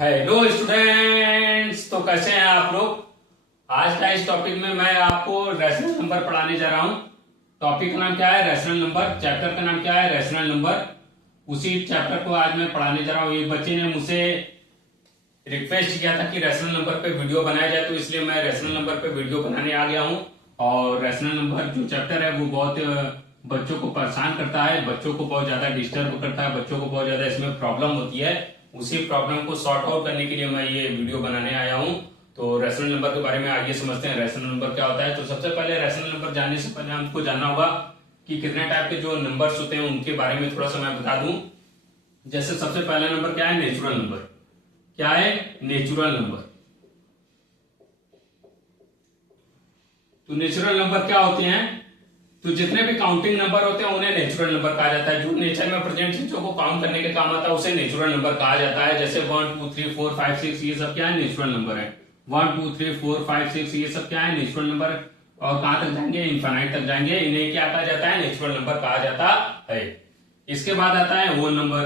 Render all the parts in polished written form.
Hello students, तो कैसे हैं आप लोग। आज का इस टॉपिक में मैं आपको रैशनल नंबर पढ़ाने जा रहा हूं। टॉपिक का नाम क्या है? Rational number. चैप्टर का नाम क्या है? Rational number. उसी चैप्टर को आज मैं पढ़ाने जा रहा हूं। एक बच्चे ने मुझसे रिक्वेस्ट किया था कि रैशनल नंबर पे वीडियो बनाया जाए, तो इसलिए मैं रैशनल नंबर पे वीडियो बनाने आ गया हूं। और रैशनल नंबर जो चैप्टर है वो बहुत बच्चों को परेशान करता है, बच्चों को बहुत ज्यादा डिस्टर्ब करता है, बच्चों को बहुत ज्यादा इसमें प्रॉब्लम होती है। उसी प्रॉब्लम को सॉर्ट आउट करने के लिए मैं ये वीडियो बनाने आया हूं। तो रैशनल नंबर के बारे में आइए समझते हैं रैशनल नंबर क्या होता है। तो सबसे पहले रैशनल नंबर जानने से पहले हमको जानना होगा कि कितने टाइप के जो नंबर्स होते हैं उनके बारे में थोड़ा सा मैं बता दूं। जैसे सबसे पहला नंबर क्या है? Natural number. क्या है? Natural number. तो नेचुरल नंबर क्या होते हैं? तो जितने भी काउंटिंग नंबर होते हैं उन्हें नेचुरल नंबर कहा जाता है। जो नेचर में प्रेजेंट चीजों को काउंट करने के काम आता है उसे नेचुरल नंबर कहा जाता है। जैसे 1 2 3 4 5 6 ये सब क्या है? नेचुरल नंबर है। 1 2 3 4 5 6 ये सब क्या है? Natural number. और कहां तक जाएंगे? इनफाइनाइट तक जाएंगे। इन्हें क्या कहा जाता है? नेचुरल नंबर कहा जाता है। इसके बाद आता है होल नंबर।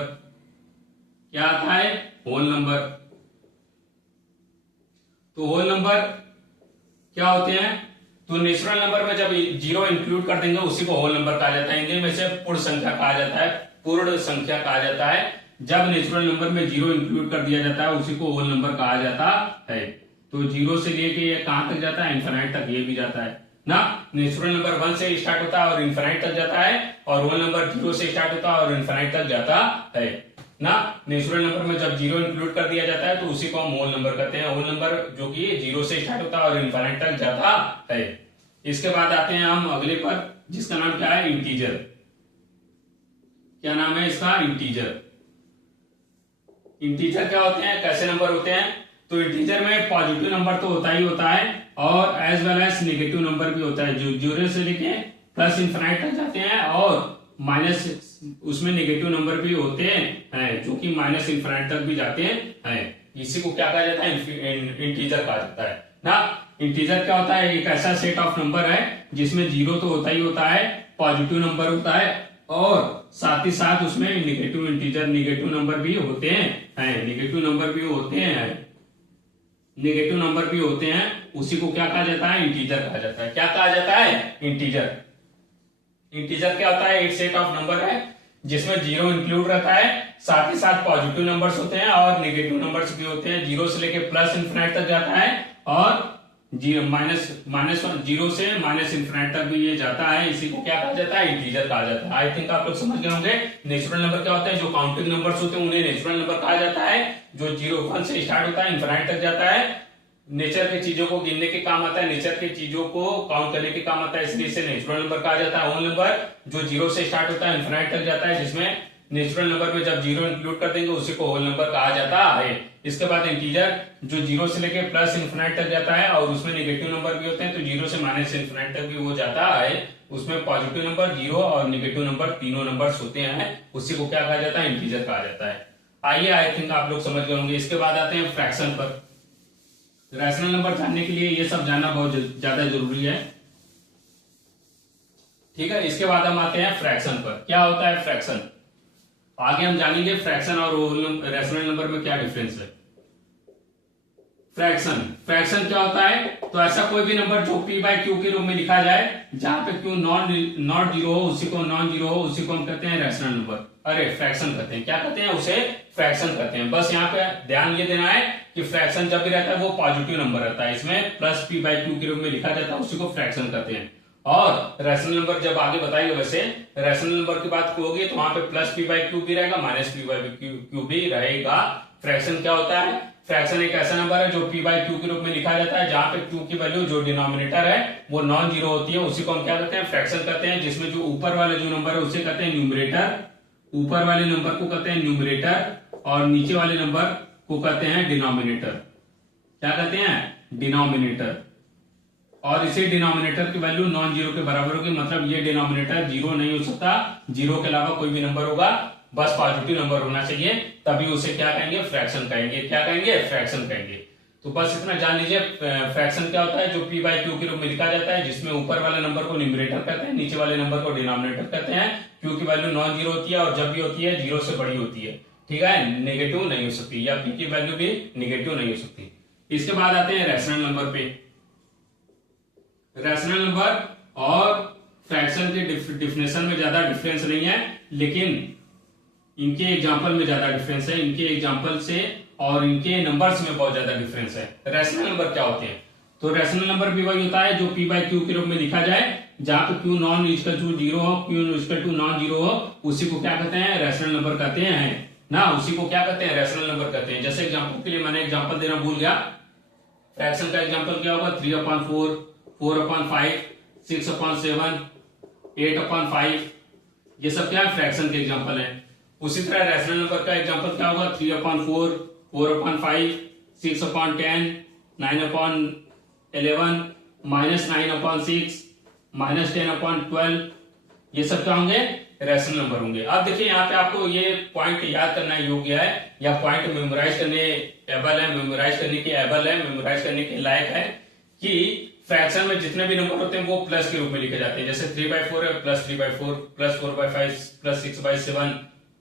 क्या आता है? Whole number. तो होल नंबर क्या होते हैं? तो नेचुरल नंबर में जब जीरो इंक्लूड कर देंगे उसी को होल नंबर कहा जाता है। हिंदी में से पूर्ण संख्या कहा जाता है, पूर्ण संख्या कहा जाता है। जब नेचुरल नंबर में जीरो इंक्लूड कर दिया जाता है उसी को होल नंबर कहा जाता है। तो जीरो से लेके ये कहां तक जाता है? इनफाइनाइट तक ये भी जाता है ना। नेचुरल नंबर 1 से स्टार्ट होता है और इनफाइनाइट तक जाता है, और होल नंबर 0 से स्टार्ट होता है और इनफाइनाइट तक जाता है ना। नेचुरल नंबर में जब जीरो इंक्लूड कर दिया जाता है तो उसी को हम होल नंबर कहते हैं। होल नंबर जो कि 0 से स्टार्ट होता है और इनफाइनाइट तक जाता है। इसके बाद आते हैं हम अगले पर, जिसका नाम क्या है? इंटीजर। क्या नाम है इसका? इंटीजर। इंटीजर क्या होते हैं? कैसे नंबर होते हैं? तो इंटीजर में पॉजिटिव नंबर तो होता ही होता है और as well as negative number भी होता है, जो जीरो से लेके प्लस इनफाइनाइट तक जाते हैं, और माइनस उसमें नेगेटिव नंबर भी होते हैं जो कि माइनस इनफाइनाइट तक भी जाते हैं। इसी को क्या कहा जाता है? इंटीजर कहा जाता है ना। इंटीजर क्या होता है? एक ऐसा सेट ऑफ नंबर है जिसमें जीरो तो होता ही होता है, पॉजिटिव नंबर होता है, और साथ ही साथ उसमें नेगेटिव इंटीजर नेगेटिव नंबर भी होते हैं। नेगेटिव नंबर भी होते हैं, नेगेटिव नंबर भी होते हैं। उसी को क्या कहा जाता है? इंटीजर कहा जाता है। क्या कहा जाता है? इंटीजर। इंटीजर क्या होता है? एक सेट ऑफ नंबर है जिसमें जीरो इंक्लूड रहता है, साथ ही साथ पॉजिटिव नंबर्स होते हैं और नेगेटिव नंबर्स भी होते हैं। जीरो से लेके प्लस इनफिनिट तक जाता है और जीरो से माइनस इनफिनिट तक भी ये जाता है। इसी को क्या कहा जाता है? इंटीजर कहा जाता है। आई थिंक आप लोग समझ गए होंगे। नेचुरल नंबर क्या होते हैं? जो काउंटिंग नंबर्स होते हैं उन्हें नेचुरल नंबर कहा जाता है। जो 1 से स्टार्ट होता है इनफिनिट तक जाता है, नेचर के चीजों को गिनने के काम आता है, नेचर के चीजों को काउंट करने के काम आता है, इसलिए इसे नेचुरल नंबर कहा जाता है। होल नंबर जो 0 से स्टार्ट होता है इनफिनिट तक जाता है, जिसमें नेचुरल नंबर में जब जीरो इंक्लूड कर देंगे उसी को होल नंबर कहा जाता है। इसके बाद इंटीजर जो 0 से लेके प्लस इनफिनिट तक जाता है और उसमें नेगेटिव नंबर भी होते हैं, तो 0 से माइनस इनफिनिट तक भी वो जाता है। उसमें पॉजिटिव नंबर, जीरो और नेगेटिव नंबर तीनों नंबर्स होते हैं, उसी को क्या कहा जाता है? इंटीजर कहा जाता है। आइए, आई थिंक आप लोग समझ गए होंगे। इसके बाद आते हैं फ्रैक्शन पर। रैशनल नंबर जानने के लिए ये सब जानना बहुत ज्यादा जरूरी है, ठीक है। इसके बाद हम आते हैं फ्रैक्शन पर। क्या होता है फ्रैक्शन? आगे हम जानेंगे फ्रैक्शन और रैशनल नंबर में क्या डिफरेंस है। फ्रैक्शन, फ्रैक्शन क्या होता है? तो ऐसा कोई भी नंबर जो p बाई क्यू के रूप में लिखा जाए, जहां पे क्यू नॉट जीरो हो उसी को नॉन जीरो हो उसी को हम कहते हैं रैशनल नंबर। अरे फ्रैक्शन कहते हैं। क्या कहते हैं? उसे फ्रैक्शन कहते हैं। बस यहाँ पे ध्यान ये देना है कि फ्रैक्शन जब भी रहता है वो पॉजिटिव नंबर रहता है, इसमें प्लस p बाई क्यू के रूप में लिखा जाता है, उसी को फ्रैक्शन कहते हैं। और रैशनल नंबर जब आगे बताइए, वैसे रैशनल नंबर की बात होगी तो वहां पे प्लस p बाई क्यू भी रहेगा, माइनस p बाई क्यू भी रहेगा। फ्रैक्शन क्या होता है? फ्रैक्शन एक ऐसा नंबर है जो p बाई क्यू के रूप में लिखा जाता है, जहां पे q की वैल्यू जो डिनोमिनेटर है वो नॉन जीरो होती है, उसी को हम क्या कहते हैं? फ्रैक्शन कहते हैं। जिसमें जो ऊपर वाले जो नंबर है उसे कहते हैं न्यूमरेटर, ऊपर वाले नंबर को कहते हैं न्यूमरेटर और नीचे वाले नंबर को कहते हैं डिनोमिनेटर। क्या कहते हैं? डिनोमिनेटर। और इसी डिनोमिनेटर की वैल्यू नॉन जीरो के बराबर होगी, मतलब ये डिनोमिनेटर जीरो नहीं हो सकता, जीरो के अलावा कोई भी नंबर होगा, बस पॉजिटिव नंबर होना चाहिए, तभी उसे क्या कहेंगे? फ्रैक्शन कहेंगे। क्या कहेंगे? फ्रैक्शन कहेंगे। तो बस इतना जान लीजिए। फ्रैक्शन क्या होता है? जो p बाई क्यू के रूप में लिखा जाता है, जिसमें ऊपर वाले नंबर को न्यूमरेटर कहते हैं, नीचे वाले नंबर को डिनोमिनेटर कहते हैं। q की वैल्यू नॉन जीरो होती है और जब भी होती है जीरो से बड़ी होती है। ठीक है, नेगेटिव नहीं हो सकती, या पी की वैल्यू भी नेगेटिव नहीं हो सकती। इसके बाद आते हैं रैशनल नंबर पे। रैशनल नंबर और फ्रैक्शन के डिफिनेशन में ज्यादा डिफरेंस नहीं है, लेकिन इनके एग्जांपल में ज्यादा डिफरेंस है, इनके एग्जांपल से और इनके नंबर्स में बहुत ज्यादा डिफरेंस है। रैशनल नंबर क्या होते हैं? तो रैशनल नंबर भी वही होता है जो पी बाई क्यू के रूप में लिखा जाए, जहां पे Q non equal to zero हो, Q equal to non zero हो, उसी को क्या कहते हैं? रैशनल नंबर कहते हैं ना, उसी को क्या कहते हैं? रैशनल नंबर कहते हैं। जैसे एग्जांपल के लिए मैंने एग्जांपल देना भूल गया, फ्रैक्शन का एग्जांपल क्या होगा? 3/4, 4/5, 6/7, 8/5, ये सब क्या है? फ्रैक्शन के एग्जांपल है। उसी तरह रैशनल नंबर का एग्जांपल क्या होगा? 3/4, 4/5, 6/10, 9/11, -9/6, -10/12, ये सब क्या होंगे? रैशनल नंबर होंगे। अब देखिए यहाँ पे आपको ये पॉइंट याद करना योग्य है, या पॉइंट मेमोराइज करने एबल है, मेमोराइज करने के एबल है, मेमोराइज करने के लायक है कि फ्रैक्शन में जितने भी नंबर होते हैं वो प्लस के रूप में लिखे जाते हैं। जैसे 3/4 है, +3/4, +4/5, +6/7,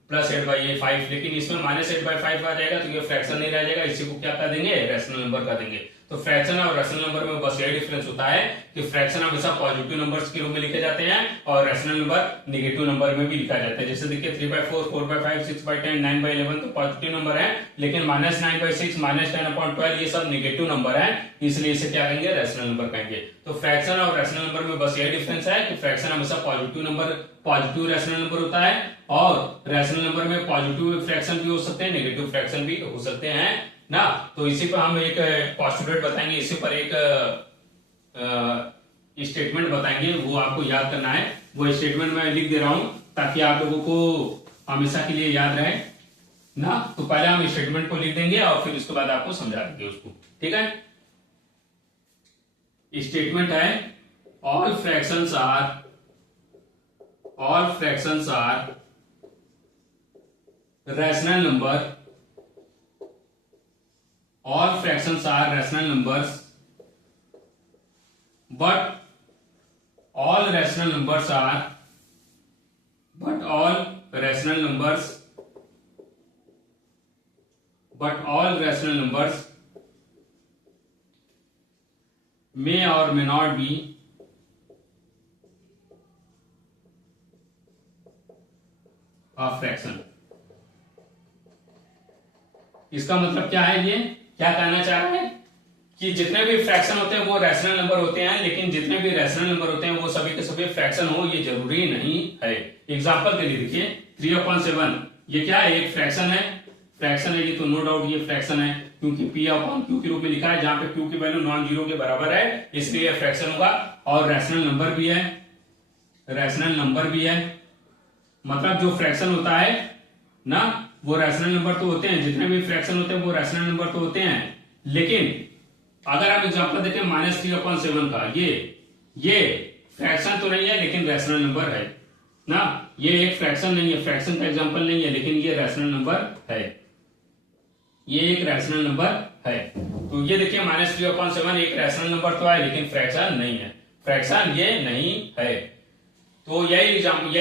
+8/5, लेकिन इसमें -8/5 आ जाएगा तो ये फ्रैक्शन नहीं रह जाएगा, इसी को क्या कर देंगे? रैशनल नंबर कर देंगे। तो फ्रैक्शन और रैशनल नंबर में बस यही डिफरेंस होता है कि फ्रैक्शन हमेशा पॉजिटिव नंबर्स के रूप में लिखे जाते हैं और रैशनल नंबर नेगेटिव नंबर में भी लिखा जाता है। जैसे देखिए 3/4, 4/5, 6/10, 9/11 तो पॉजिटिव नंबर है, लेकिन -9/6, -10/12 ये सब नेगेटिव नंबर है, इसलिए इसे क्या कहेंगे? रैशनल नंबर कहेंगे। तो फ्रैक्शन और रैशनल नंबर में बस यही डिफरेंस है कि फ्रैक्शन हमेशा positive number, positive rational number होता है, और रैशनल नंबर में पॉजिटिव फ्रैक्शन भी हो सकते हैं, नेगेटिव फ्रैक्शन भी हो सकते हैं ना। तो इसी पर हम एक पोस्टुलेट बताएंगे, इसी पर एक स्टेटमेंट बताएंगे, वो आपको याद करना है। वो स्टेटमेंट मैं लिख दे रहा हूं ताकि आप लोगों को हमेशा के लिए याद रहे ना। तो पहले हम स्टेटमेंट को लिख देंगे और फिर उसके बाद आपको समझा देंगे उसको, ठीक है। स्टेटमेंट है all fractions are rational number, all fractions are rational numbers, but all rational numbers may or may not be a fraction। इसका मतलब क्या है? ये क्या कहना चाह रहा है कि जितने भी फ्रैक्शन होते हैं वो रैशनल नंबर होते हैं, लेकिन जितने भी रैशनल नंबर होते हैं वो सभी के सभी फ्रैक्शन हो, ये जरूरी नहीं है। एग्जांपल के लिए देखिए 3/7, ये क्या है? एक फ्रैक्शन है, ये तो नो डाउट ये फ्रैक्शन है, क्योंकि P/Q के रूप में लिखा है, जहां पे Q की वैल्यू नॉन जीरो के बराबर है, इसलिए यह फ्रैक्शन होगा। और रैशनल नंबर भी है, मतलब जो फ्रैक्शन होता है ना, वो रैशनल नंबर तो होते हैं, जितने भी फ्रैक्शन होते हैं वो रैशनल नंबर तो होते हैं, लेकिन अगर आप एग्जांपल देखें -3/7 का, ये फ्रैक्शन तो नहीं है लेकिन रैशनल नंबर है ना। ये एक फ्रैक्शन नहीं है, फ्रैक्शन का एग्जांपल नहीं है, लेकिन ये रैशनल नंबर है, ये एक रैशनल नंबर है। तो ये देखिए -3/7 एक रैशनल नंबर तो है, लेकिन फ्रैक्शन नहीं है, फ्रैक्शन ये नहीं है। तो यही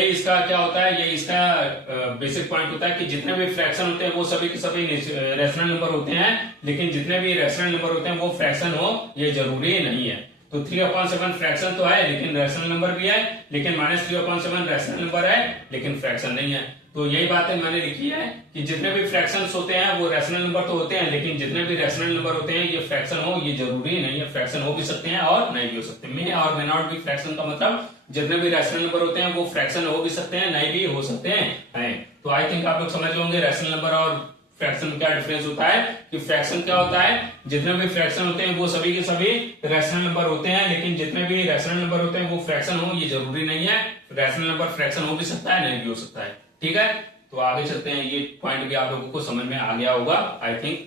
इसका क्या होता है? यही इसका बेसिक पॉइंट होता है कि जितने भी फ्रैक्शन होते हैं वो सभी के सभी रैशनल नंबर होते हैं, लेकिन जितने भी रैशनल नंबर होते हैं वो फ्रैक्शन हो, ये जरूरी नहीं है। तो 3/7 फ्रैक्शन तो है लेकिन रैशनल नंबर भी है, लेकिन -3/7 रैशनल नंबर है लेकिन फ्रैक्शन नहीं है। तो यही बातें मैंने लिखी है कि जितने भी फ्रैक्शंस होते हैं वो रैशनल नंबर तो होते हैं, लेकिन जितने भी रैशनल नंबर होते हैं ये फ्रैक्शन हो, ये जरूरी नहीं है। फ्रैक्शन हो भी सकते हैं और नहीं भी हो सकते। मे और मे नॉट बी फ्रैक्शन का मतलब जितने भी रैशनल नंबर होते हैं वो फ्रैक्शन हो भी सकते हैं, नहीं भी हो सकते हैं। तो आई थिंक आप लोग समझ होंगे रैशनल नंबर और फ्रैक्शन में क्या डिफरेंस होता है। कि फ्रैक्शन क्या होता है? जितने भी फ्रैक्शन होते हैं वो सभी के सभी रैशनल नंबर होते हैं, लेकिन जितने भी रैशनल नंबर होते हैं वो फ्रैक्शन हो, ये जरूरी नहीं है। रैशनल नंबर फ्रैक्शन हो भी सकता है, नहीं भी हो सकता है, ठीक है। तो आगे चलते हैं, ये पॉइंट भी आप लोगों को समझ में आ गया होगा, आई थिंक,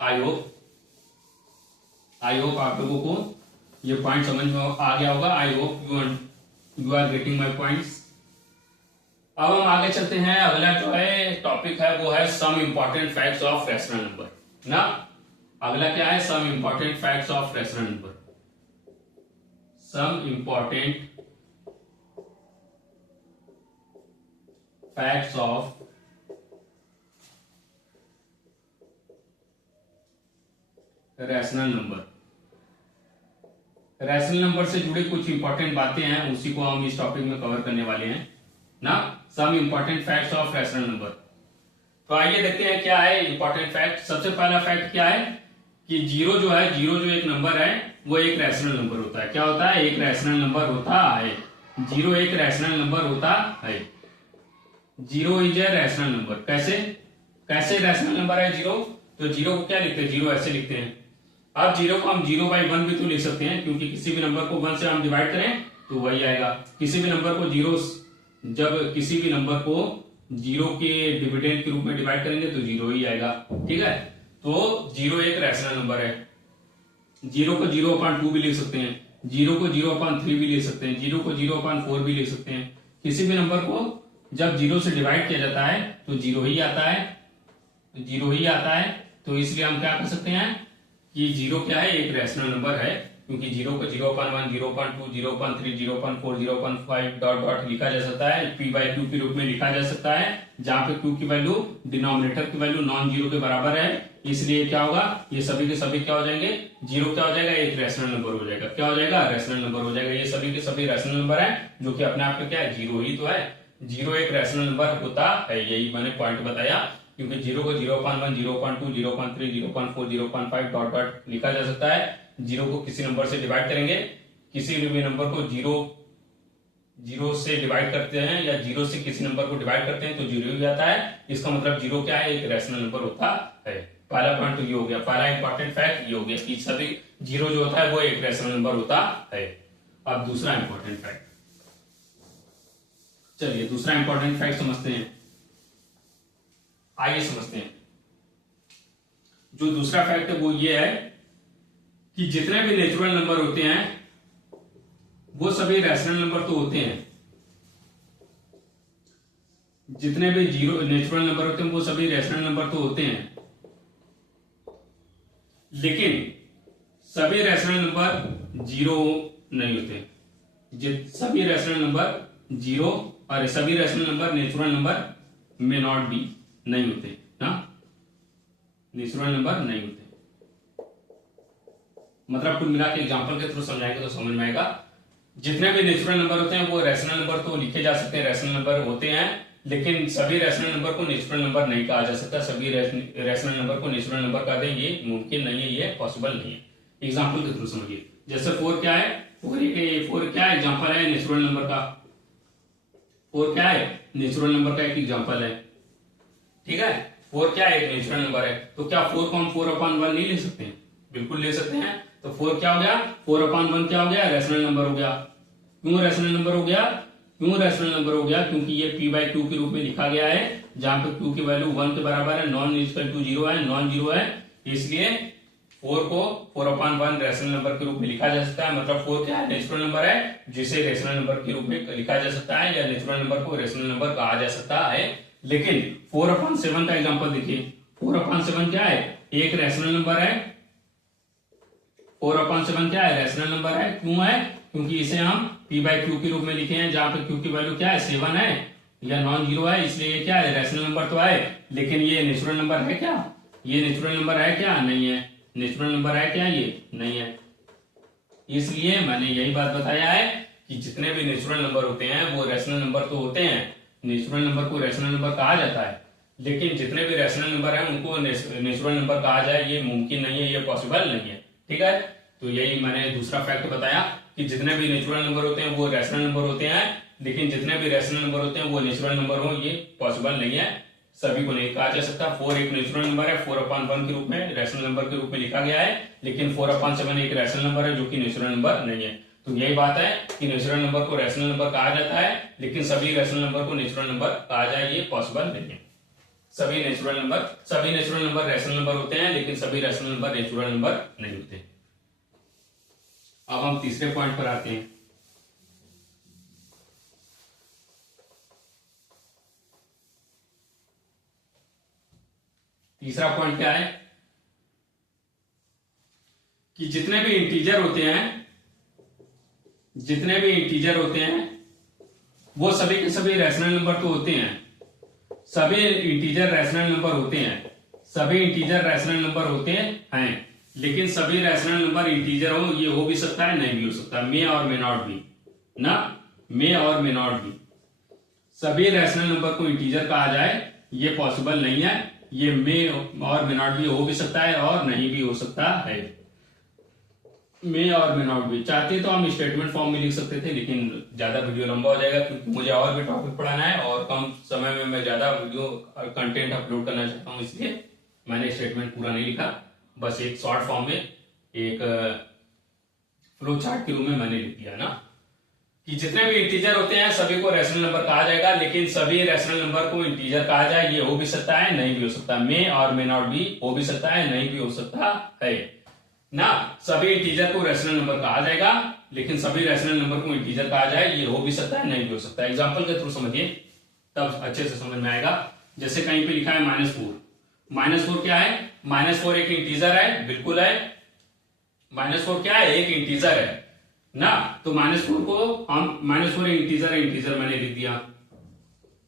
आई होप आप लोगों को ये पॉइंट समझ में आ गया होगा। I hope you are getting my points. अब हम आगे चलते हैं, अगला जो है टॉपिक है वो है some important facts of rational number ना। अगला क्या है? Some important facts of rational number. Some important facts of rational number. Rational number से जुड़ी कुछ इंपॉर्टेंट बातें हैं, उसी को हम इस टॉपिक में कवर करने वाले हैं ना, some important facts of rational number. तो आइए देखते हैं क्या है इंपॉर्टेंट फैक्ट। सबसे पहला फैक्ट क्या है कि जीरो जो है, जीरो जो एक नंबर है वो एक रैशनल नंबर होता है। क्या होता है? एक रैशनल नंबर होता है। जीरो एक रैशनल नंबर होता है। Zero is a rational number. कैसे कैसे रैशनल नंबर है जीरो? तो जीरो को क्या लिखते हैं? जीरो ऐसे लिखते हैं। अब जीरो को हम 0/1 भी तो लिख सकते हैं, क्योंकि किसी भी नंबर को 1 से हम डिवाइड करें तो वही आएगा। किसी भी नंबर को जीरो, जब किसी भी नंबर को जीरो के डिविडेंड के रूप में डिवाइड करेंगे तो जीरो ही आएगा। ठीक है, तो जीरो एक रैशनल नंबर है। जीरो को 0/2 भी लिख सकते हैं, जीरो को 0/3 भी लिख सकते हैं, जीरो को 0/4 भी लिख सकते हैं। किसी भी नंबर को जब जीरो से डिवाइड किया जाता है तो जीरो ही आता है, जीरो ही आता है। तो इसलिए हम क्या कर सकते हैं कि जीरो क्या है? एक रैशनल नंबर है, क्योंकि जीरो को 0.1, 0.2, 0.3, 0.4, 0.5 डॉट डॉट लिखा जा सकता है, p/q के रूप में लिखा जा सकता है, जहां पे q की वैल्यू डिनोमिनेटर की वैल्यू नॉन जीरो के बराबर है। इसलिए क्या होगा? ये सभी के सभी क्या हो जाएंगे? जीरो क्या हो जाएगा? एक रैशनल नंबर हो जाएगा। क्या हो जाएगा? रैशनल नंबर हो जाएगा। ये सभी के सभी रैशनल नंबर है, जो कि अपने आप में क्या है? जीरो ही तो है। जीरो एक रैशनल नंबर होता है, यही मैंने पॉइंट बताया। क्योंकि जीरो को 0.1, 0.2, 0.3, 0.4, 0.5 डॉट डॉट लिखा जा सकता है। जीरो को किसी नंबर से डिवाइड करेंगे, किसी भी नंबर को जीरो से डिवाइड करते हैं या जीरो से किसी नंबर को डिवाइड करते हैं तो जीरो ही आता है। इसका मतलब जीरो क्या है? एक रैशनल नंबर होता है। पहला पॉइंट तो ये हो गया, पहला इंपॉर्टेंट फैक्ट ये हो गया कि सभी जीरो जो होता है वो एक रैशनल नंबर होता है। अब दूसरा इंपॉर्टेंट फैक्ट, चलिए दूसरा इंपॉर्टेंट फैक्ट समझते हैं। आइए समझते हैं। जो दूसरा फैक्ट है वो ये है कि जितने भी नेचुरल नंबर होते हैं वो सभी रैशनल नंबर तो होते हैं। जितने भी जीरो नेचुरल नंबर होते हैं वो सभी रैशनल नंबर तो होते हैं, लेकिन सभी रैशनल नंबर जीरो नहीं होते। सभी रैशनल नंबर जीरो और सभी रैशनल नंबर नेचुरल नंबर में नॉट बी नहीं होते ना, नेचुरल नंबर नहीं होते। मतलब कुल मिला के एग्जांपल के थ्रू समझाएंगे तो समझ में आएगा। जितने भी नेचुरल नंबर होते हैं वो रैशनल नंबर तो लिखे जा सकते हैं, रैशनल नंबर होते हैं, लेकिन सभी रैशनल नंबर को नेचुरल नंबर नहीं कहा जा सकता। सभी रैशनल नंबर को नेचुरल नंबर कह दें ये मुमकिन नहीं है, ये पॉसिबल नहीं है। एग्जांपल के थ्रू समझिए। जैसे 4 क्या है? 4 क्या एग्जांपल है नेचुरल नंबर का? 4 क्या है? नेचुरल नंबर का एक एग्जांपल है। ठीक है, 4 क्या है? एक नेचुरल नंबर है। तो क्या 4 को हम 4/1 नहीं ले सकते हैं? बिल्कुल ले सकते हैं। तो 4 क्या हो गया? 4/1 क्या हो गया? रैशनल नंबर हो गया। क्यों रैशनल नंबर हो गया? क्यों रैशनल नंबर हो गया? क्योंकि ये p/q के रूप में लिखा गया है, जहां पे q की वैल्यू 1 के बराबर है, नॉन इक्वल टू 0 है, नॉन जीरो है। इसलिए 4 को 4/1 रैशनल नंबर के रूप में लिखा जा सकता है। मतलब 4 क्या है? नेचुरल नंबर है, जिसे रैशनल नंबर के रूप में लिखा जा सकता है, या नेचुरल नंबर को रैशनल नंबर कहा जा सकता है। लेकिन 4/7 का एग्जांपल देखिए। 4/7 क्या है? एक रैशनल नंबर है। 4/7 क्या है? रैशनल नंबर है। क्यों है? क्योंकि इसे हम p/q के रूप में लिखे हैं, जहां पे q की वैल्यू क्या है? 7 है या नॉन जीरो है, इसलिए ये क्या है? रैशनल नंबर तो है। लेकिन ये नेचुरल नंबर है क्या? ये नेचुरल नंबर है क्या? नहीं है। नेचुरल नंबर है क्या? ये नहीं है। इसलिए मैंने यही बात बताया है कि जितने भी नेचुरल नंबर होते हैं वो रैशनल नंबर तो होते हैं। नेचुरल नंबर को रैशनल नंबर कहा जाता है, लेकिन जितने भी रैशनल नंबर हैं उनको नेचुरल नंबर कहा जाए ये मुमकिन नहीं है, ये पॉसिबल नहीं है। ठीक है, तो यही मैंने दूसरा फैक्ट बताया कि जितने भी नेचुरल नंबर होते हैं वो रैशनल नंबर होते हैं, लेकिन जितने भी रैशनल नंबर होते हैं वो नेचुरल नंबर हो ये पॉसिबल नहीं है, सभी को नहीं कहा जा सकता। 4 एक नेचुरल नंबर है, 4/1 के रूप में रैशनल नंबर के रूप में लिखा गया है, लेकिन 4/7 एक रैशनल नंबर है जो कि नेचुरल नंबर नहीं है। तो यही बात है कि नेचुरल नंबर को रैशनल नंबर कहा जाता है, लेकिन सभी रैशनल नंबर को नेचुरल नंबर कहा जाए ये पॉसिबल नहीं है। सभी नेचुरल नंबर रैशनल नंबर होते हैं, लेकिन सभी रैशनल नंबर नेचुरल नंबर नहीं होते। अब हम तीसरे पॉइंट पर आते हैं। तीसरा पॉइंट क्या है कि जितने भी इंटीजर होते हैं वो सभी के सभी रैशनल नंबर तो होते हैं। सभी इंटीजर रैशनल नंबर होते हैं, लेकिन सभी रैशनल नंबर इंटीजर हो, ये हो भी सकता है नहीं भी हो सकता, मे और मे नॉट भी ना, मे और मे नॉट भी। सभी रैशनल नंबर को इंटीजर कहा जाए ये पॉसिबल नहीं है, ये मे और मे नॉट भी हो भी सकता है और नहीं भी हो सकता है। मे और मे नॉट भी चाहते तो हम स्टेटमेंट फॉर्म में लिख सकते थे, लेकिन ज्यादा वीडियो लंबा हो जाएगा क्योंकि मुझे और भी टॉपिक पढ़ाना है और कम समय में मैं ज्यादा वीडियो कंटेंट अपलोड करना चाहता हूं, इसलिए मैंने स्टेटमेंट पूरा नहीं लिखा, बस एक शॉर्ट फॉर्म में एक फ्लो चार्ट के रूप में मैंने लिख दिया ना कि जितने भी इंटीजर होते हैं सभी को रैशनल नंबर कहा जाएगा, लेकिन सभी रैशनल नंबर को इंटीजर कहा जाए ये हो भी सकता है नहीं भी हो सकता, मे और मे नॉट भी हो भी सकता है नहीं भी हो सकता है ना। सभी इंटीजर को रैशनल नंबर कहा जाएगा, लेकिन सभी रैशनल नंबर को इंटीजर कहा जाए ये हो भी सकता है नहीं भी हो सकता है। एग्जांपल के थ्रू समझिए तब अच्छे से समझ में आएगा। जैसे कहीं पे लिखा है -4, -4 क्या है, -4 एक इंटीजर है, बिल्कुल है, -4 क्या है, एक इंटीजर है ना, तो -4 को हम -4 इंटीजर मैंने लिख दिया।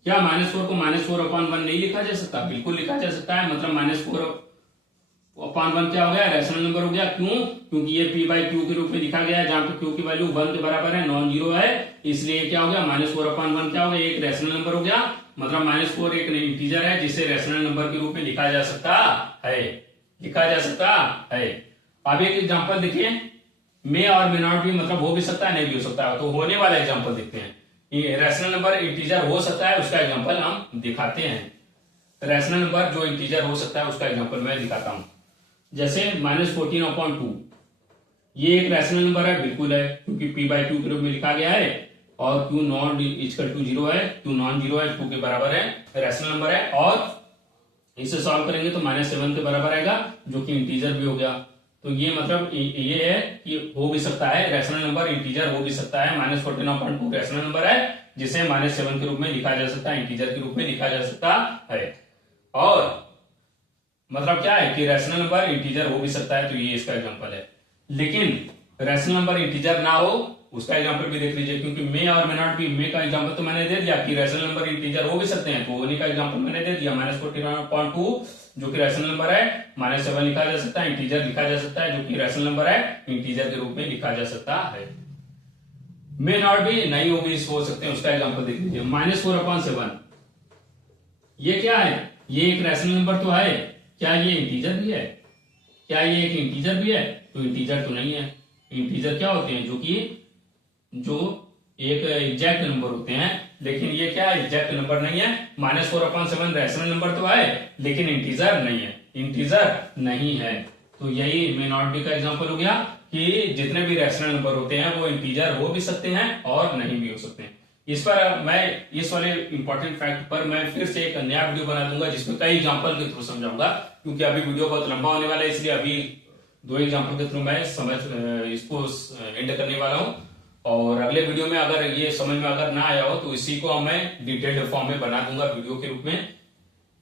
क्या -4 को -4/1 नहीं लिखा जा सकता, बिल्कुल लिखा जा सकता है, मतलब -4/1 क्या हो गया, रैशनल नंबर हो गया। क्यों, क्योंकि ये p/q के रूप में लिखा गया है, जहां पे q की वैल्यू 1 के बराबर है, नॉन जीरो है, इसलिए क्या हो गया, -4/1 क्या हो गया, एक रैशनल नंबर हो गया, मतलब -4 एक इंटीजर है जिसे रैशनल नंबर के रूप में लिखा जा सकता है, लिखा जा सकता है। अब एक एग्जांपल देखिए, मे और मे नॉट भी मतलब हो भी सकता है नहीं भी हो सकता है, तो होने वाला एग्जांपल देखते हैं। रैशनल नंबर इंटीजर हो सकता है उसका एग्जांपल हम दिखाते हैं, रैशनल नंबर जो इंटीजर हो सकता है उसका एग्जांपल मैं दिखाता हूं। जैसे -14/2 ये एक रैशनल नंबर है, बिल्कुल है, क्योंकि p/q के रूप में लिखा गया है और q नॉट इक्वल टू 0 है, q नॉन जीरो है, 2 के बराबर है, रैशनल नंबर है, और इसे सॉल्व करेंगे तो -7 के बराबर आएगा जो कि इंटीजर भी हो गया। तो ये मतलब ये है कि हो भी सकता है, रैशनल नंबर इंटीजर हो भी सकता है। -14/2 रैशनल नंबर है जिसे -7 के रूप में लिखा जा सकता है, इंटीजर के रूप में लिखा जा सकता है। और मतलब क्या है कि रैशनल नंबर इंटीजर हो भी सकता है, तो ये इसका एग्जांपल है। लेकिन रैशनल नंबर इंटीजर ना हो उसका एग्जांपल भी देख लीजिए, क्योंकि मे और मे नॉट भी, मे का एग्जांपल तो मैंने दे दिया कि रैशनल नंबर इंटीजर हो भी सकते हैं, तो होने का एग्जांपल मैंने दे दिया। -14/2 जो कि रैशनल नंबर है, -7 लिखा जा सकता है, इंटीजर लिखा जा सकता है, जो कि रैशनल नंबर है, इंटीजर के रूप में लिखा जा सकता है। मे नॉट भी नहीं हो सकते हैं, उसका एग्जांपल देख लीजिए। -4/7 ये क्या है, ये एक रैशनल नंबर तो है, क्या ये इंटीजर भी है, क्या ये एक इंटीजर भी है, तो इंटीजर तो नहीं है। इंटीजर क्या होते हैं, जो एक एग्जैक्ट नंबर होते हैं, लेकिन ये क्या है, एग्जैक्ट नंबर नहीं है। -4/7 रैशनल नंबर तो है लेकिन इंटीजर नहीं है, इंटीजर नहीं है। तो यही मे नॉट बी का एग्जांपल हो गया कि जितने भी रैशनल नंबर होते हैं वो इंटीजर हो भी सकते हैं और नहीं भी हो सकते हैं। इस पर मैं इस वाले इंपॉर्टेंट फैक्ट पर मैं फिर से एक नया वीडियो बना दूंगा जिसमें कई एग्जांपल के थ्रू समझाऊंगा, क्योंकि अभी वीडियो बहुत लंबा होने वाला है, इसलिए अभी 2 एग्जांपल के थ्रू मैं इसको एंड करने वाला हूं। और अगले वीडियो में अगर ये समझ में अगर ना आया हो तो इसी को मैं डिटेल्ड फॉर्म में बना दूंगा वीडियो के रूप में।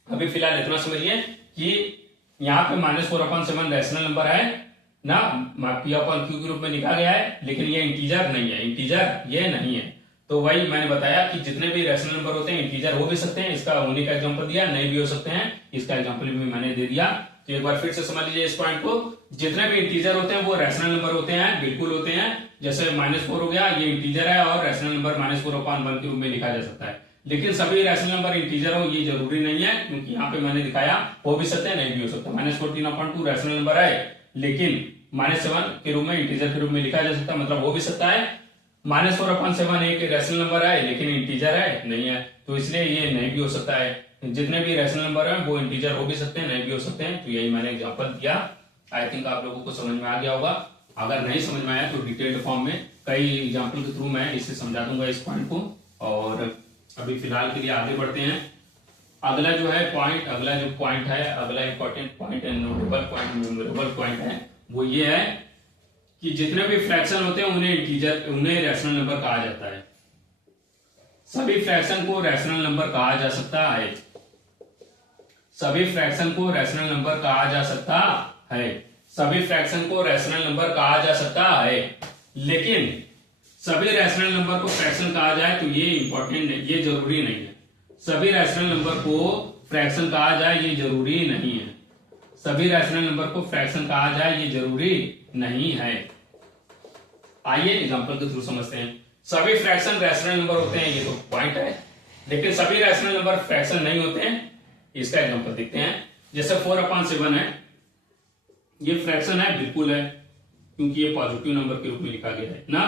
अभी फिलहाल इतना समझिए कि यहाँ पे -4/7 रैशनल नंबर है ना, p/q के रूप में लिखा गया है, लेकिन ये इंटीजर नहीं है, इंटीजर ये नहीं है। तो वही मैंने बताया कि जितने भी रैशनल नंबर होते हैं इंटीजर हो भी सकते हैं, इसका होने का एग्जांपल दिया, नहीं भी हो सकते हैं, इसका एग्जांपल भी मैंने दे दिया। तो एक बार फिर से समझ लीजिए इस पॉइंट को, जितने भी इंटीजर होते हैं वो रैशनल नंबर होते हैं, बिल्कुल होते हैं। जैसे -4 हो गया, ये इंटीजर है और रैशनल नंबर -4/1 के रूप में लिखा जा सकता है। लेकिन सभी रैशनल नंबर इंटीजर हो ये जरूरी नहीं है, क्योंकि यहाँ पे मैंने दिखाया हो भी सकते हैं नहीं भी हो सकता। -14/2 रैशनल नंबर है, लेकिन -7 के रूप में इंटीजर के रूप में लिखा जा सकता है, मतलब हो भी सकता है। -4/7 एक रैशनल नंबर है लेकिन इंटीजर है नहीं है, तो इसलिए ये नहीं भी हो सकता है। जितने भी रैशनल नंबर है वो इंटीजर हो भी सकते हैं नहीं भी हो सकते हैं, तो यही मैंने एग्जांपल दिया। आई थिंक आप लोगों को समझ में आ गया होगा। अगर नहीं समझ में आया तो डिटेल्ड फॉर्म में कई एग्जांपल के थ्रू मैं इसे समझा दूंगा इस पॉइंट को। और अभी फिलहाल के लिए आगे बढ़ते हैं। अगला जो है पॉइंट, अगला जो पॉइंट है, अगला इंपॉर्टेंट पॉइंट है, नोटेबल पॉइंट, मेमोरेबल पॉइंट है, वो ये है कि जितने भी फ्रैक्शन होते हैं उन्हें रैशनल नंबर कहा जाता है। सभी फ्रैक्शन को रैशनल नंबर कहा जा सकता है, सभी फ्रैक्शन को रैशनल नंबर कहा जा सकता है, सभी फ्रैक्शन को रैशनल नंबर कहा जा सकता है। लेकिन सभी रैशनल नंबर को फ्रैक्शन कहा जाए तो ये इंपॉर्टेंट है, ये जरूरी नहीं है। सभी रैशनल नंबर को फ्रैक्शन कहा जाए ये जरूरी नहीं है, सभी रैशनल नंबर को फ्रैक्शन कहा जाए ये जरूरी नहीं है। आइए एग्जांपल के थ्रू समझते हैं। सभी फ्रैक्शन रैशनल नंबर होते हैं, ये तो पॉइंट है, लेकिन सभी रैशनल नंबर फ्रैक्शन नहीं होते हैं। इसका एग्जांपल देखते हैं। जैसे 4/7 है, ये फ्रैक्शन है, बिल्कुल है, क्योंकि ये पॉजिटिव नंबर के रूप में लिखा गया है ना।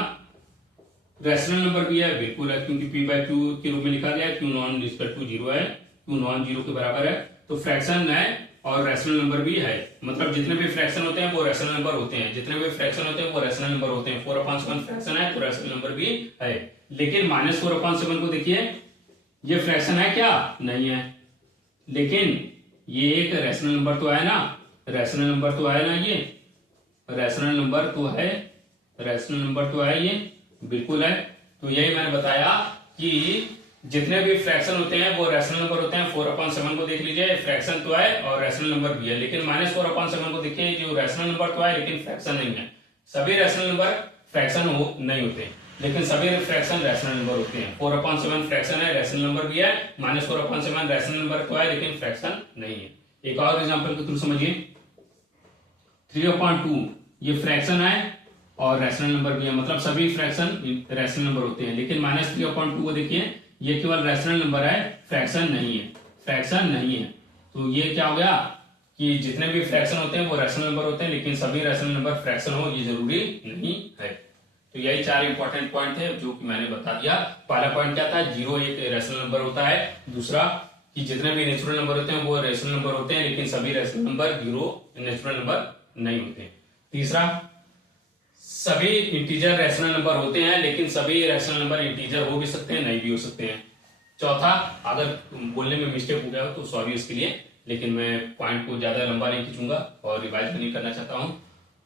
रैशनल नंबर भी है, बिल्कुल है, क्योंकि p/q के रूप में लिखा गया है, q नॉन रिस्पेक्ट टू 0 है, q नॉन 0 के बराबर है, तो फ्रैक्शन है और रैशनल नंबर भी है। मतलब जितने भी फ्रैक्शन होते हैं वो रैशनल नंबर होते हैं, जितने भी फ्रैक्शन होते हैं वो रैशनल नंबर होते हैं। 4/7 फ्रैक्शन है तो रैशनल नंबर भी है। लेकिन -4/7 को देखिए, ये फ्रैक्शन है क्या? नहीं है, लेकिन ये एक रैशनल नंबर तो है ना, रैशनल नंबर तो है ना, ये रैशनल नंबर तो है, रैशनल नंबर तो है, ये बिल्कुल है। तो यही मैंने बताया कि जितने भी फ्रैक्शन होते हैं वो रैशनल नंबर होते हैं। 4/7 को देख लीजिए, फ्रैक्शन तो है और रैशनल नंबर भी है, लेकिन -4/7 को देखिए, जो रैशनल नंबर तो है लेकिन फ्रैक्शन नहीं है। सभी रैशनल नंबर फ्रैक्शन नहीं होते, लेकिन सभी फ्रैक्शन रैशनल नंबर होते हैं। 4/7 फ्रैक्शन है, रैशनल नंबर भी है, -4/7 रैशनल नंबर तो है लेकिन फ्रैक्शन नहीं है। एक और एग्जांपल के थ्रू समझिए। 3/2 ये फ्रैक्शन है और रैशनल नंबर भी है, मतलब सभी फ्रैक्शन रैशनल नंबर होते हैं, लेकिन -3/2 को देखिए, ये केवल रैशनल नंबर है, फ्रैक्शन नहीं है, फ्रैक्शन नहीं है। तो ये क्या हो गया कि जितने भी फ्रैक्शन होते हैं वो रैशनल नंबर होते हैं, लेकिन सभी रैशनल नंबर फ्रैक्शन हो ये जरूरी नहीं है। तो यही 4 इंपॉर्टेंट पॉइंट है जो कि मैंने बता दिया। पहला पॉइंट क्या था? 0 एक रैशनल नंबर होता है। दूसरा कि जितने भी नेचुरल नंबर होते हैं वो रैशनल नंबर होते हैं, लेकिन सभी रैशनल नंबर 0 नेचुरल नंबर नहीं होते। तीसरा, सभी इंटीजर रैशनल नंबर होते हैं, लेकिन सभी रैशनल नंबर इंटीजर हो भी सकते हैं, नहीं भी हो सकते हैं। चौथा, अगर बोलने में मिस्टेक हो गया हो तो सॉरी इसके लिए, लेकिन मैं पॉइंट को ज्यादा लंबा नहीं खींचूंगा और रिवाइज नहीं करना चाहता हूं।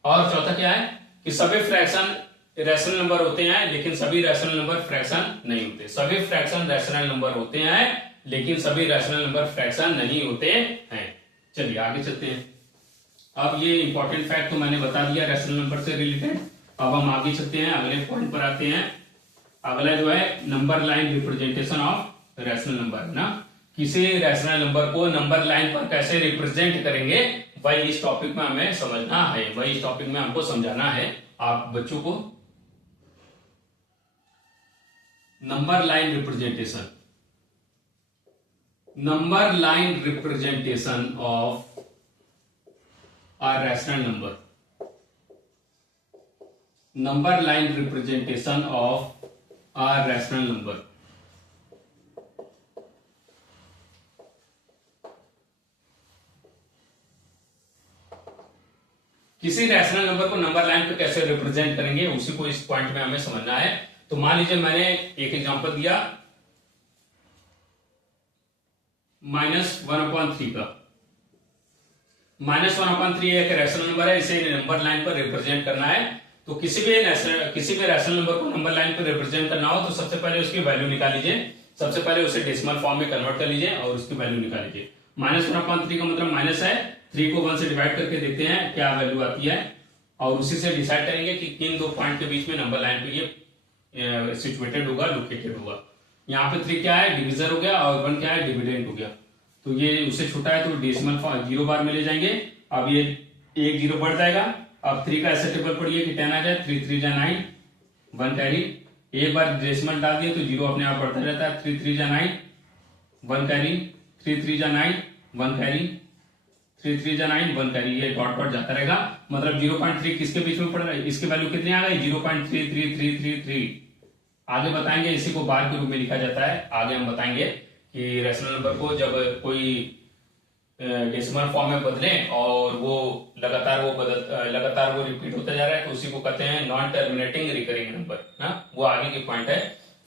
और चौथा क्या है कि सभी फ्रैक्शन रैशनल नंबर होते हैं, लेकिन सभी रैशनल नंबर फ्रैक्शन नहीं होते। सभी फ्रैक्शन रैशनल नंबर होते हैं, लेकिन सभी रैशनल नंबर फ्रैक्शन नहीं होते हैं। चलिए आगे चलते हैं। अब ये इंपॉर्टेंट फैक्ट तो मैंने बता दिया रैशनल नंबर से रिलेटेड। अब हम आगे चलते हैं, अगले पॉइंट पर आते हैं। अगला जो है number line representation of rational number ना। किसी रैशनल नंबर को नंबर लाइन पर कैसे रिप्रेजेंट करेंगे, वही इस टॉपिक में हमें समझना है, वही इस टॉपिक में हमको समझाना है आप बच्चों को। Number line representation, number line representation of a rational number, number line representation of a rational number। किसी रैशनल नंबर को नंबर लाइन पे कैसे रिप्रेजेंट करेंगे, उसी को इस पॉइंट में हमें समझना है। तो मान लीजिए मैंने एक एग्जांपल दिया -1/3 का। -1/3 एक रैशनल नंबर है, इसे नंबर लाइन पर रिप्रेजेंट करना है। तो किसी भी रैशनल नंबर को नंबर लाइन पर रिप्रेजेंट करना हो तो सबसे पहले उसकी वैल्यू निकाल लीजिए, सबसे पहले उसे डेसिमल फॉर्म में कन्वर्ट कर लीजिए और उसकी वैल्यू निकाल लीजिए। -1/3 का मतलब माइनस है, 3 को 1 से डिवाइड करके देखते हैं क्या वैल्यू आती है, और उसी से डिसाइड करेंगे कि किन दो पॉइंट के बीच में नंबर लाइन पे ये सिचुएटेड होगा, लोकेटेड होगा। यहाँ पे 3 क्या है? डिविजर हो गया, और 1 क्या है? डिविडेंड हो गया। तो ये उससे छोटा है तो डेसिमल 0 बार में ले जाएंगे। अब ये 1 0 बढ़ जाएगा। अब 3 का ऐसे टेबल पढ़िए कि 10 आ जाए, 3 3 जा 9, 1 कैरी। एक बार डेसिमल डाल दिए तो 0 अपने आप बढ़ता रहता है। 3 3 जा 9, 1 कैरी, 3 3 जा 9, 1 कैरी, 3 3 जा 9, 1 कैरी। ये डॉट डॉट जाता रहेगा। मतलब 0.3 किसके बीच में पड़ रहा है? इसकी वैल्यू कितनी आ गई? 0.33333। आगे बताएंगे इसी को बार के रूप में लिखा जाता है। आगे हम बताएंगे कि रैशनल नंबर को जब कोई डेसिमल फॉर्म में बदले और वो लगातार वो रिपीट होता जा रहा है तो उसी को कहते हैं नॉन टर्मिनेटिंग रिकरिंग नंबर ना। वो आगे की पॉइंट है।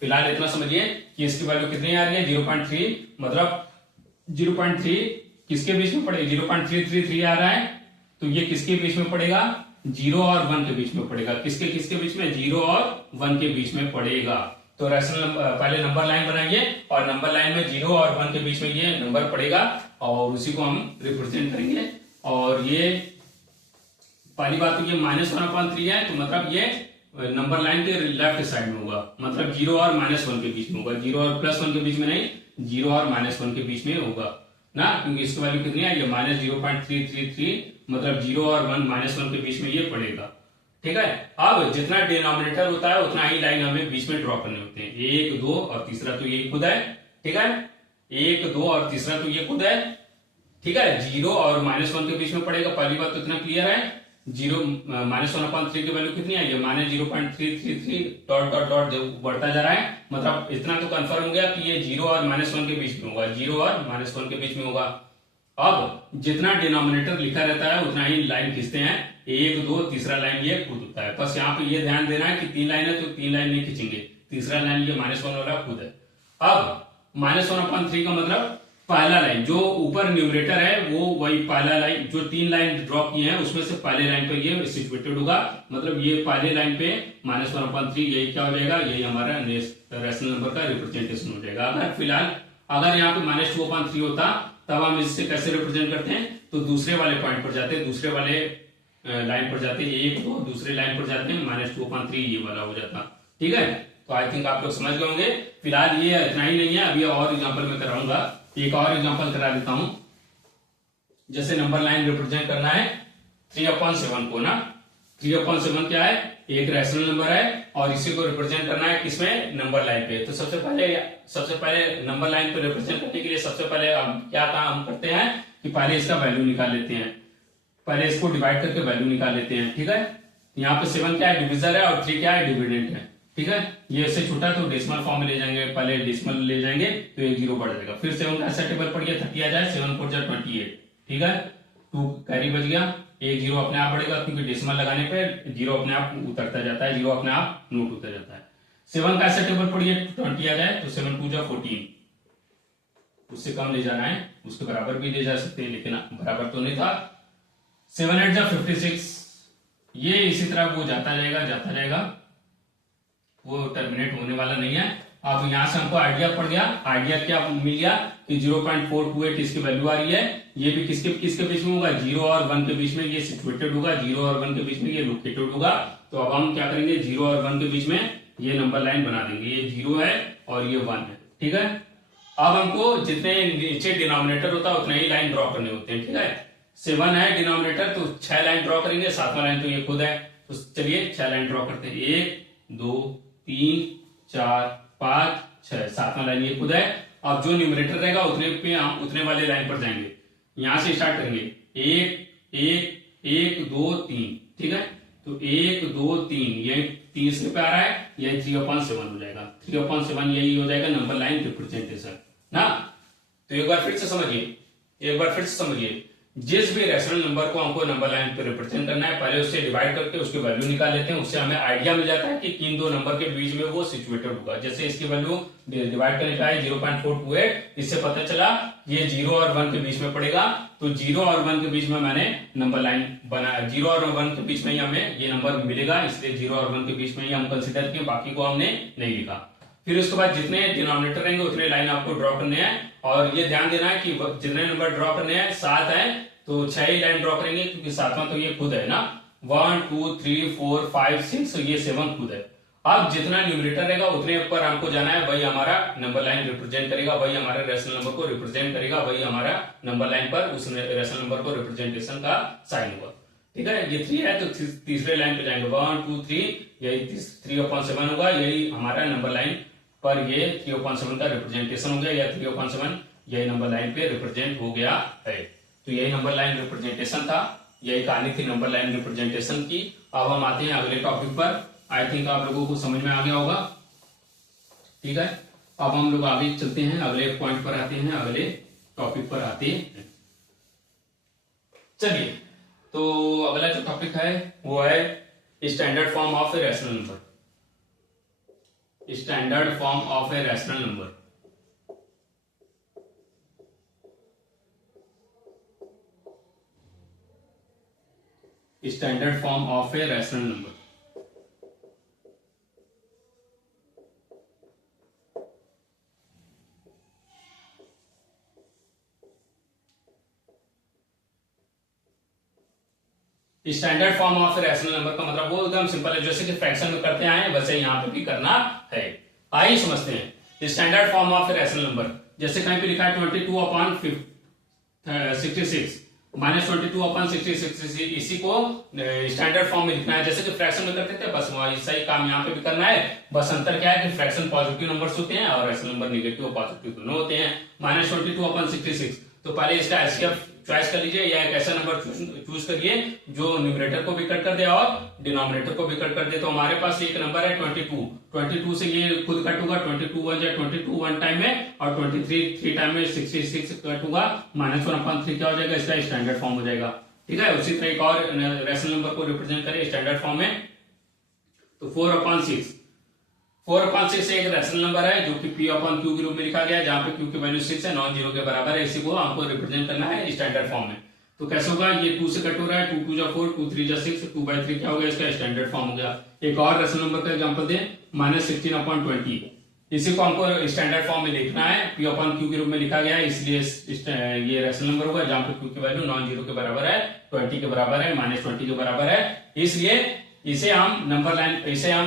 फिलहाल इतना समझिए कि इसकी वैल्यू कितनी आ रही है? 0.3। मतलब 0.3 किसके बीच में पड़ेगा? 0.333 आ रहा है, तो ये किसके बीच में पड़ेगा? 0 और 1 के बीच में पड़ेगा। किसके किसके बीच में? 0 और 1 के बीच में पड़ेगा। तो रैशनल पहले नंबर लाइन बनाइए और नंबर लाइन में 0 और 1 के बीच में ये नंबर पड़ेगा और उसी को हम रिप्रेजेंट करेंगे। और ये पहली बात तो ये -1/3 है, तो मतलब ये नंबर लाइन के लेफ्ट साइड में होगा, मतलब 0 और -1 के बीच में होगा। 0 और +1 के बीच में नहीं, 0 और -1 के बीच में होगा। ना, क्योंकि इसकी वैल्यू कितनी है, ये -0.333, मतलब 0 और 1 -1 के बीच में ये पड़ेगा। ठीक है, अब जितना डिनोमिनेटर होता है उतना ही लाइन हमें बीच में ड्रॉ करने होते हैं। 1 2 और तीसरा तो ये खुद है। ठीक है, 1 2 और तीसरा तो ये खुद है। ठीक है, 0 और -1 के बीच में पड़ेगा, पहली बात तो इतना क्लियर है। 0 -1/3 की वैल्यू कितनी है, ये -0.333 डॉट डॉट डॉट बढ़ता जा रहा है, मतलब इतना तो कंफर्म हो गया कि ये 0 और -1 के बीच में होगा, 0 और -1 के बीच में होगा। अब जितना डिनोमिनेटर लिखा रहता है उतना ही लाइन खींचते हैं, 1 2, तीसरा लाइन ये खुद होता है। बस यहाँ पे ये ध्यान देना है कि 3 लाइन है तो 3 लाइन नहीं खींचेंगे, तीसरा लाइन ये -1 वाला खुद है। अब -1/3 का मतलब पहला लाइन जो ऊपर न्यूमरेटर है वो वही पहला लाइन, जो 3 लाइन ड्रॉ किए हैं उसमें से पहले लाइन पे ये सिचुएटेड होगा, मतलब ये पहले लाइन पे -1/3 यही क्या हो जाएगा, यही हमारा रेशनल नंबर का रिप्रेजेंटेशन हो जाएगा। अगर फिलहाल अगर यहाँ पे -2/3 होता तब हम इससे कैसे रिप्रेजेंट करते हैं, तो दूसरे वाले पॉइंट पर जाते हैं, दूसरे वाले लाइन पर जाते हैं, 1 2, दूसरे लाइन पर जाते हैं, -2/3 ये वाला हो जाता। ठीक है, तो आई थिंक आप लोग समझ गए होंगे। फिलहाल ये इतना ही नहीं है, अभी और एग्जाम्पल में कराऊंगा, एक और एग्जांपल करा देता हूं। जैसे नंबर लाइन रिप्रेजेंट करना है 3/7 को ना, 3/7 क्या है, एक रैशनल नंबर है और इसी को रिप्रेजेंट करना है किसमें, नंबर लाइन पे। तो सबसे पहले नंबर लाइन पे रिप्रेजेंट करने के लिए सबसे पहले हम क्या काम करते हैं कि पहले इसका वैल्यू निकाल लेते हैं, पहले इसको डिवाइड करके वैल्यू निकाल लेते हैं। ठीक है, यहाँ पे 7 क्या है, डिविजर है, और 3 क्या है, डिविडेंड है। ठीक है, ये इससे छोटा तो डेसिमल फॉर्म में ले जाएंगे, पहले डेसिमल ले जाएंगे तो एक 0 बढ़ जाएगा। फिर 7 का ऐसा टेबल पढ़िए, 30 आ जाए, 7 4 28। ठीक है, 2 कैरी बच गया, एक 0 अपने आप बढ़ेगा क्योंकि डेसिमल लगाने पे 0 अपने आप उतरता जाता है, 0 अपने आप नोट होता जाता है। 7 का ऐसा टेबल पढ़िए, 20 आ जाए तो 7 2 14, उससे कम ले जाना है, उसके बराबर भी ले जा सकते हैं लेकिन बराबर तो नहीं था। 7 8 56, ये इसी तरह वो जाता जाएगा, वो टर्मिनेट होने वाला नहीं है। अब यहां से हमको आइडिया पड़ गया, आइडिया क्या मिल गया कि 0.428 इसकी वैल्यू आ रही है, ये भी किसके बीच में होगा, 0 और 1 के बीच में ये सिचुएटेड होगा, 0 और 1 के बीच में ये लोकेटेड होगा। तो अब हम क्या करेंगे, 0 और 1 के बीच में ये नंबर लाइन बना देंगे, ये 0 है और ये 1 है। ठीक है, अब हमको जितने नीचे डिनोमिनेटर होता है उतने ही लाइन ड्रॉ करने होते हैं। ठीक है, 7 है डिनोमिनेटर तो 6 लाइन ड्रॉ करेंगे, 7वां लाइन तो ये खुद है, तो चलिए 6 लाइन ड्रॉ करते हैं, 1 2 3 4 5 6, 7वां लाइन ये खुद है। अब जो न्यूमरेटर रहेगा उतने पे हम उतने वाले लाइन पर जाएंगे, यहां से स्टार्ट करेंगे, 1 1 1 2 3। ठीक है, तो 1 2 3 ये तीसरे पे आ रहा है, यही 3/7 हो जाएगा, 3/7 यही हो जाएगा नंबर लाइन रिप्रेजेंटेशन ना। तो एक बार फिर से समझिए, जिस भी रेशनल नंबर को हमको नंबर लाइन पे रिप्रेजेंट करना है, पहले उससे डिवाइड करके उसकी वैल्यू निकाल लेते हैं, उससे हमें आइडिया मिल जाता है कि किन दो नंबर के बीच में वो सिचुएटेड होगा। जैसे इसकी वैल्यू डिवाइड करने का है 0.428, इससे पता चला ये 0 और 1 के बीच में पड़ेगा, तो 0 और 1 के बीच में मैंने नंबर लाइन बनाया, 0 और 1 के बीच में ही हमें ये नंबर मिलेगा, इसलिए 0 और 1 के बीच में ही हम कंसिडर किए, बाकी को हमने नहीं लिखा। फिर उसके बाद जितने डिनोमिनेटर रहेंगे उतने लाइन आपको ड्रॉ करने हैं, और ये ध्यान देना है कि जितने नंबर ड्रॉ करने हैं 7 है तो 6 ही लाइन ड्रॉ करेंगे, क्योंकि 7वां तो ये खुद है ना, 1 2 3 4 5 6, ये 7 खुद है। अब जितना न्यूमरेटर रहेगा उतने ऊपर हमको जाना है, वही हमारा नंबर लाइन रिप्रेजेंट करेगा, वही हमारे रेशनल नंबर को रिप्रेजेंट करेगा, वही हमारा नंबर लाइन पर उस रेशनल नंबर को रिप्रेजेंटेशन का साइन होगा। ठीक है, ये 3 है तो तीसरे लाइन पे जाएंगे, 1 2 3, यही 3/7 होगा, यही हमारा नंबर लाइन पर ये 3/7 का रिप्रेजेंटेशन हो गया, या 3/7 यही नंबर लाइन पे रिप्रेजेंट हो गया है। तो यही नंबर लाइन रिप्रेजेंटेशन था, यही कहानी थी नंबर लाइन रिप्रेजेंटेशन की। अब हम आते हैं अगले टॉपिक पर, आई थिंक आप लोगों को समझ में आ गया होगा। ठीक है, अब हम लोग आगे चलते हैं, अगले पॉइंट पर आते हैं, अगले टॉपिक पर आते हैं। चलिए, तो अगला जो टॉपिक है वो है standard form of a rational number, standard form of a rational number. Standard form of a rational number. Standard form of rational number का मतलब वो एकदम सिंपल है, जैसे कि फ्रैक्शन में करते आए वैसे यहां पे भी करना है। आइए समझते हैं standard form of rational number. जैसे कहीं पे लिखा है 22/50, 66 -22/66, इसी को स्टैंडर्ड फॉर्म में लिखना है, जैसे कि फ्रैक्शन में करते थे, बस वही सही काम यहाँ पे भी करना है। बस अंतर क्या है कि फ्रैक्शन पॉजिटिव नंबर्स होते हैं और रेशनल नंबर नेगेटिव और पॉजिटिव दोनों होते हैं। -22/66, तो पहले इसका एचसीएफ चॉइस कर लीजिए, या एक ऐसा नंबर चूज करिए जो न्यूमरेटर को भी कट कर दे और डिनोमिनेटर को भी कट कर दे। तो हमारे पास एक नंबर है 22 से ये खुद कट होगा, 22 1 या 22 1 टाइम में, और 23 3 टाइम में 66 कट होगा, -1/3 क्या हो जाएगा, इसका स्टैंडर्ड फॉर्म हो जाएगा। ठीक है, उसी तरह एक और रेशनल नंबर को रिप्रेजेंट करें स्टैंडर्ड फॉर्म में, तो 4/6 एक रेशनल नंबर है जो कि P/Q के रूप में लिखा गया है, जहां पे Q की वैल्यू 6 है, नॉन जीरो के बराबर है। इसी को हमको रिप्रेजेंट करना है स्टैंडर्ड फॉर्म में। तो कैसे होगा, ये 2 से कट हो रहा है, 2 2 जा 4, 2 3 जा 6, 2/3 क्या हो गया, इसका स्टैंडर्ड फॉर्म हो गया। एक और रेशनल नंबर का एग्जांपल दें, -16/20, इसी को हमको स्टैंडर्ड फॉर्म में लिखना है, P/Q के रूप में लिखा गया है, इसलिए ये रेशनल नंबर होगा जहां पे Q की वैल्यू नॉन जीरो के बराबर है, 20 के बराबर है, -20 के बराबर है, इसलिए इसे हम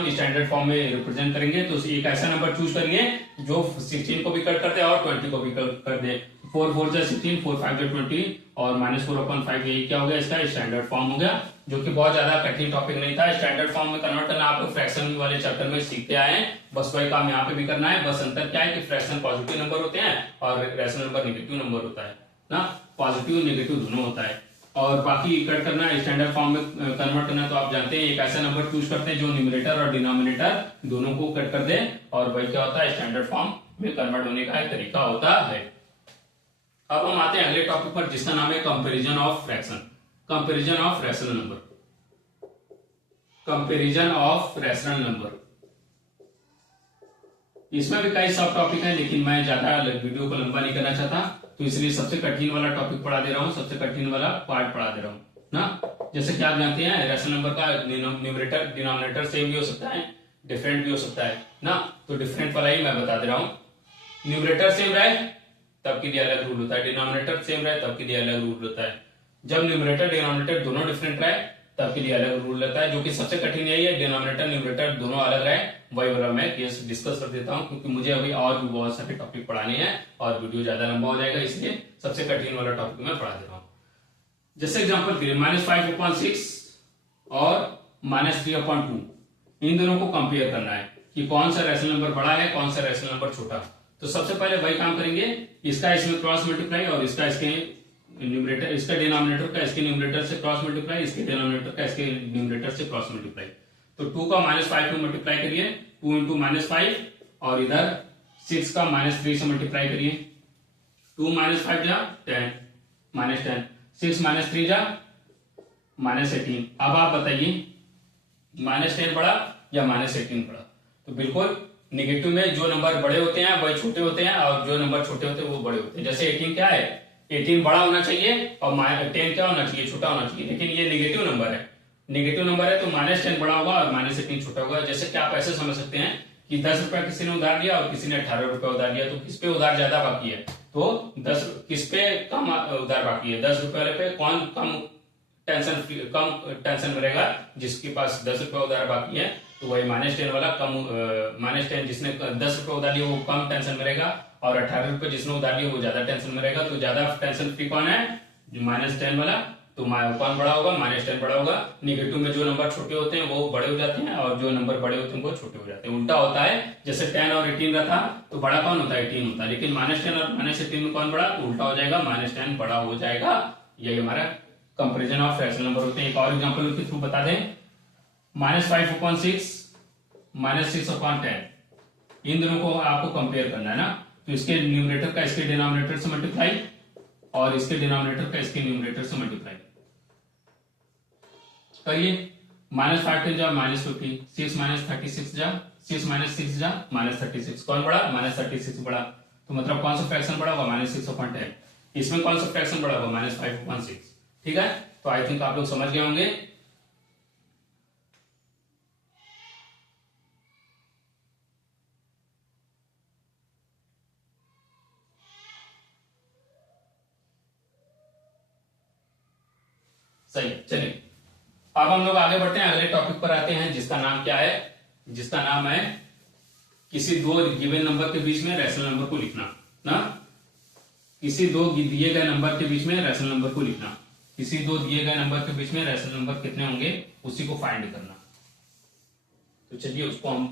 स्टैंडर्ड फॉर्म में रिप्रेजेंट करेंगे। तो एक ऐसा नंबर चूज करेंगे जो 16 को भी कट कर दे और 20 को भी कट कर दे। 4 4 जा 16, 4 5 जा 20 और -4/5, यही क्या हो गया, इसका स्टैंडर्ड फॉर्म हो गया, जो कि बहुत ज्यादा कठिन टॉपिक नहीं था। स्टैंडर्ड फॉर्म में कन्वर्ट करना आप लोग फ्रैक्शन वाले चैप्टर में सीखते आए हैं, बस वही काम यहाँ पे भी करना है। बस अंतर क्या है कि फ्रैक्शन पॉजिटिव नंबर होते हैं और रेशनल नंबर नेगेटिव नंबर होता है ना, पॉजिटिव नेगेटिव दोनों होता है। और बाकी कट करना स्टैंडर्ड फॉर्म में कन्वर्ट करना, तो आप जानते हैं एक ऐसा नंबर चूज करते हैं जो न्यूमरेटर और डिनोमिनेटर दोनों को कट कर दे, और वही क्या होता है, स्टैंडर्ड फॉर्म में कन्वर्ट होने का एक तरीका होता है। अब हम आते हैं अगले टॉपिक पर, जिसका नाम है comparison of fraction, comparison of rational number, comparison of rational number. इसमें भी कई सब टॉपिक है, लेकिन मैं ज्यादा वीडियो को लंबा नहीं करना चाहता, तो इसलिए सबसे कठिन वाला टॉपिक पढ़ा दे रहा हूं, सबसे कठिन वाला पार्ट पढ़ा दे रहा हूं ना। जैसे कि आप जानते हैं रैशनल नंबर का न्यूमरेटर डिनोमिनेटर सेम भी हो सकता है, डिफरेंट भी हो सकता है ना, तो डिफरेंट वाला ही मैं बता दे रहा हूं। न्यूमरेटर सेम रहे तब के लिए अलग रूल होता है, डिनोमिनेटर सेम रहे तब के लिए अलग रूल होता है। जब न्यूमरेटर डिनोमिनेटर दोनों डिफरेंट रहे तब के लिए अलग रूल रहता है, जो कि सबसे कठिन यही है, डिनोमिनेटर न्यूमरेटर दोनों अलग रहे, वही वाला मैं केस डिस्कस कर देता हूं, क्योंकि मुझे अभी और भी बहुत सारे टॉपिक पढ़ाने हैं और वीडियो ज्यादा लंबा हो जाएगा, इसलिए सबसे कठिन वाला टॉपिक मैं पढ़ा दे रहा हूं। जैसे एग्जांपल के लिए -5/6 और -3/2, इन दोनों को कंपेयर करना है कि कौन सा रैशनल नंबर बड़ा है, कौन सा रैशनल नंबर छोटा। तो सबसे पहले वही काम करेंगे, इसका इसमें क्रॉस मल्टीप्लाई और इसका इसके न्यूमरेटर, इसका डिनोमिनेटर का इसके न्यूमरेटर से क्रॉस मल्टीप्लाई, इसके डिनोमिनेटर का इसके न्यूमरेटर से क्रॉस मल्टीप्लाई। तो 2 का -5 में मल्टीप्लाई करिए, 2 इंटू -5, और इधर 6 का -3 से मल्टीप्लाई करिए, 2 -5 जा 10, -10, 6 -3 जा -18। अब आप बताइए -10 बड़ा या -18 बड़ा। तो बिल्कुल नेगेटिव में जो नंबर बड़े होते हैं वही छोटे होते हैं, और जो नंबर छोटे होते हैं वो बड़े होते हैं। जैसे 18 क्या है, 18 बड़ा होना चाहिए और 10 क्या होना चाहिए, छोटा होना चाहिए, लेकिन ये नेगेटिव नंबर है, नेगेटिव नंबर है, तो -10 बड़ा होगा और -18 छोटा होगा। जैसे कि आप ऐसे समझ सकते हैं कि 10 रुपया किसी ने उधार लिया और किसी ने 18 रुपया उधार लिया, तो किस पे उधार ज्यादा बाकी है, तो 10 किस पे कम उधार बाकी है, 10 रुपये वाले पे कौन कम टेंशन में रहेगा, जिसके पास 10 रुपया उधार बाकी है, तो वही -10 वाला कम, -10 जिसने 10 रुपये उधार लिया वो कम टेंशन में रहेगा, और 18 रुपये जिसने उधार लिया वो ज्यादा टेंशन में रहेगा। तो ज्यादा टेंशन फ्री कौन है, -10 वाला, तो कौन बड़ा होगा, -10 बड़ा होगा। नेगेटिव में जो नंबर छोटे होते हैं वो बड़े हो जाते हैं और जो नंबर बड़े होते हैं वो छोटे हो जाते हैं, उल्टा होता है। जैसे 10 और 18 रहता तो बड़ा कौन होता है, 18 होता है, लेकिन -10 और -18 में कौन बड़ा, तो उल्टा हो जाएगा, -10 बड़ा हो जाएगा। यही हमारा कंपैरिजन ऑफ रैशनल नंबर होते हैं। एक और एग्जांपल के थ्रू बता दें, -5/6, -6/10, इन दोनों को आपको कंपेयर करना है ना। तो इसके न्यूमरेटर का इसके डिनोमिनेटर से मल्टीप्लाई और इसके डिनोमिनेटर का इसके न्यूमरेटर से मल्टीप्लाई करिए। -5 जा -50, 6 -36 जा 6 -6 जा -36, कौन बड़ा, -36 बड़ा। तो मतलब कौन सा फ्रैक्शन बड़ा होगा, -6/10। इसमें कौन सा फ्रैक्शन बड़ा होगा, -5/6। ठीक है, तो आई थिंक आप लोग समझ गए होंगे। सही, चलिए अब हम लोग आगे बढ़ते हैं, अगले टॉपिक पर आते हैं, जिसका नाम क्या है, जिसका नाम है किसी दो गिवन नंबर के बीच में रैशनल नंबर को लिखना ना। किसी दो दिए गए नंबर के बीच में रैशनल नंबर को लिखना। किसी दो दिए गए नंबर के बीच में रैशनल नंबर कितने होंगे उसी को फाइंड करना। तो चलिए उसको हम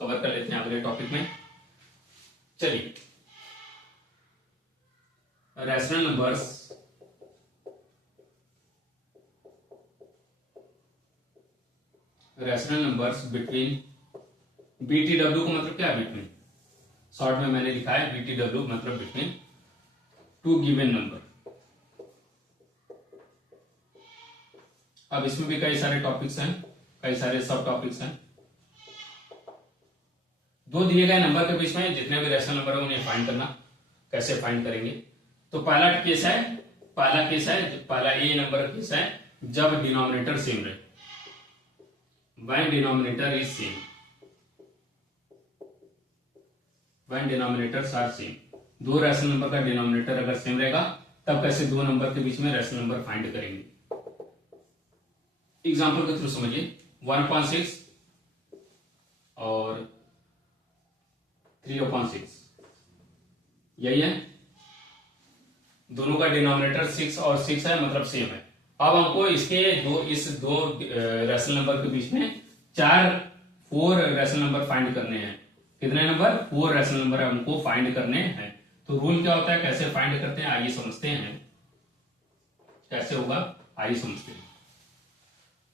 कवर कर लेते हैं अगले टॉपिक में। चलिए, रैशनल नंबर्स बिटवीन, BTW का मतलब क्या है? बिटवीन, शॉर्ट में मैंने लिखा है BTW मतलब बिटवीन टू गिवन नंबर। अब इसमें भी कई सारे टॉपिक्स हैं, कई सारे सब टॉपिक्स हैं। दो दिए गए नंबर के बीच में जितने भी रैशनल नंबर है उन्हें फाइंड करना। कैसे फाइंड करेंगे? तो पहला केस है, पहला ए नंबर केस है जब डिनोमिनेटर सेम रहे, when denominator is same, when denominators are same. दो रैशनल नंबर का डिनोमिनेटर अगर सेम रहेगा तब कैसे दो नंबर के बीच में रैशनल नंबर फाइंड करेंगे। एग्जांपल के थ्रू समझिए, 1/6 और 3/6 यही है, दोनों का डिनोमिनेटर 6 और 6 है मतलब सेम है। अब हमको इस दो रैशनल नंबर के बीच में 4 रैशनल नंबर फाइंड करने हैं। कितने नंबर? 4 रैशनल नंबर हमको फाइंड करने हैं। तो रूल क्या होता है, कैसे फाइंड करते हैं आइए समझते हैं। कैसे होगा आइए समझते हैं।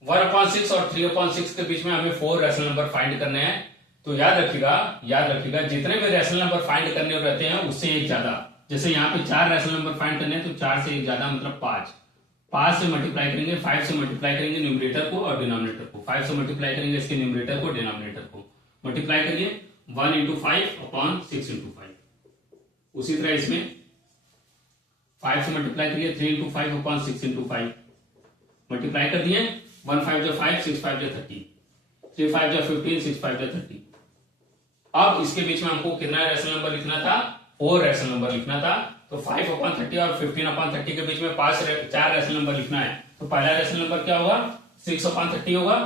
1/6 और 3/6 के बीच में हमें 4 रैशनल नंबर फाइंड करने हैं। तो याद रखिएगा जितने भी रैशनल नंबर फाइंड करने रहते हैं उससे एक ज्यादा। जैसे यहाँ पे 4 रैशनल नंबर फाइंड करने हैं तो 4 से एक ज्यादा मतलब 5 से मल्टीप्लाई करेंगे, 5 से मल्टीप्लाई करेंगे न्यूमरेटर को और डिनोमिनेटर को, 5 से मल्टीप्लाई करेंगे इसके न्यूमरेटर को डिनोमिनेटर को, मल्टीप्लाई करिए 1 × 5/6 × 5। उसी तरह इसमें 5 से मल्टीप्लाई करिए 3 × 5/6 × 5, मल्टीप्लाई कर दिए 1 5 जो 5, 6 5 जो 30, 3 5 जो 15, 6 5 जो 30। अब इसके बीच में हमको कितना रैशनल नंबर लिखना था? 4 रैशनल नंबर लिखना था। तो 5/30 और 15/30 के बीच में 4 रैशनल नंबर लिखना है। तो पहला रैशनल नंबर क्या होगा? 6/30 होगा।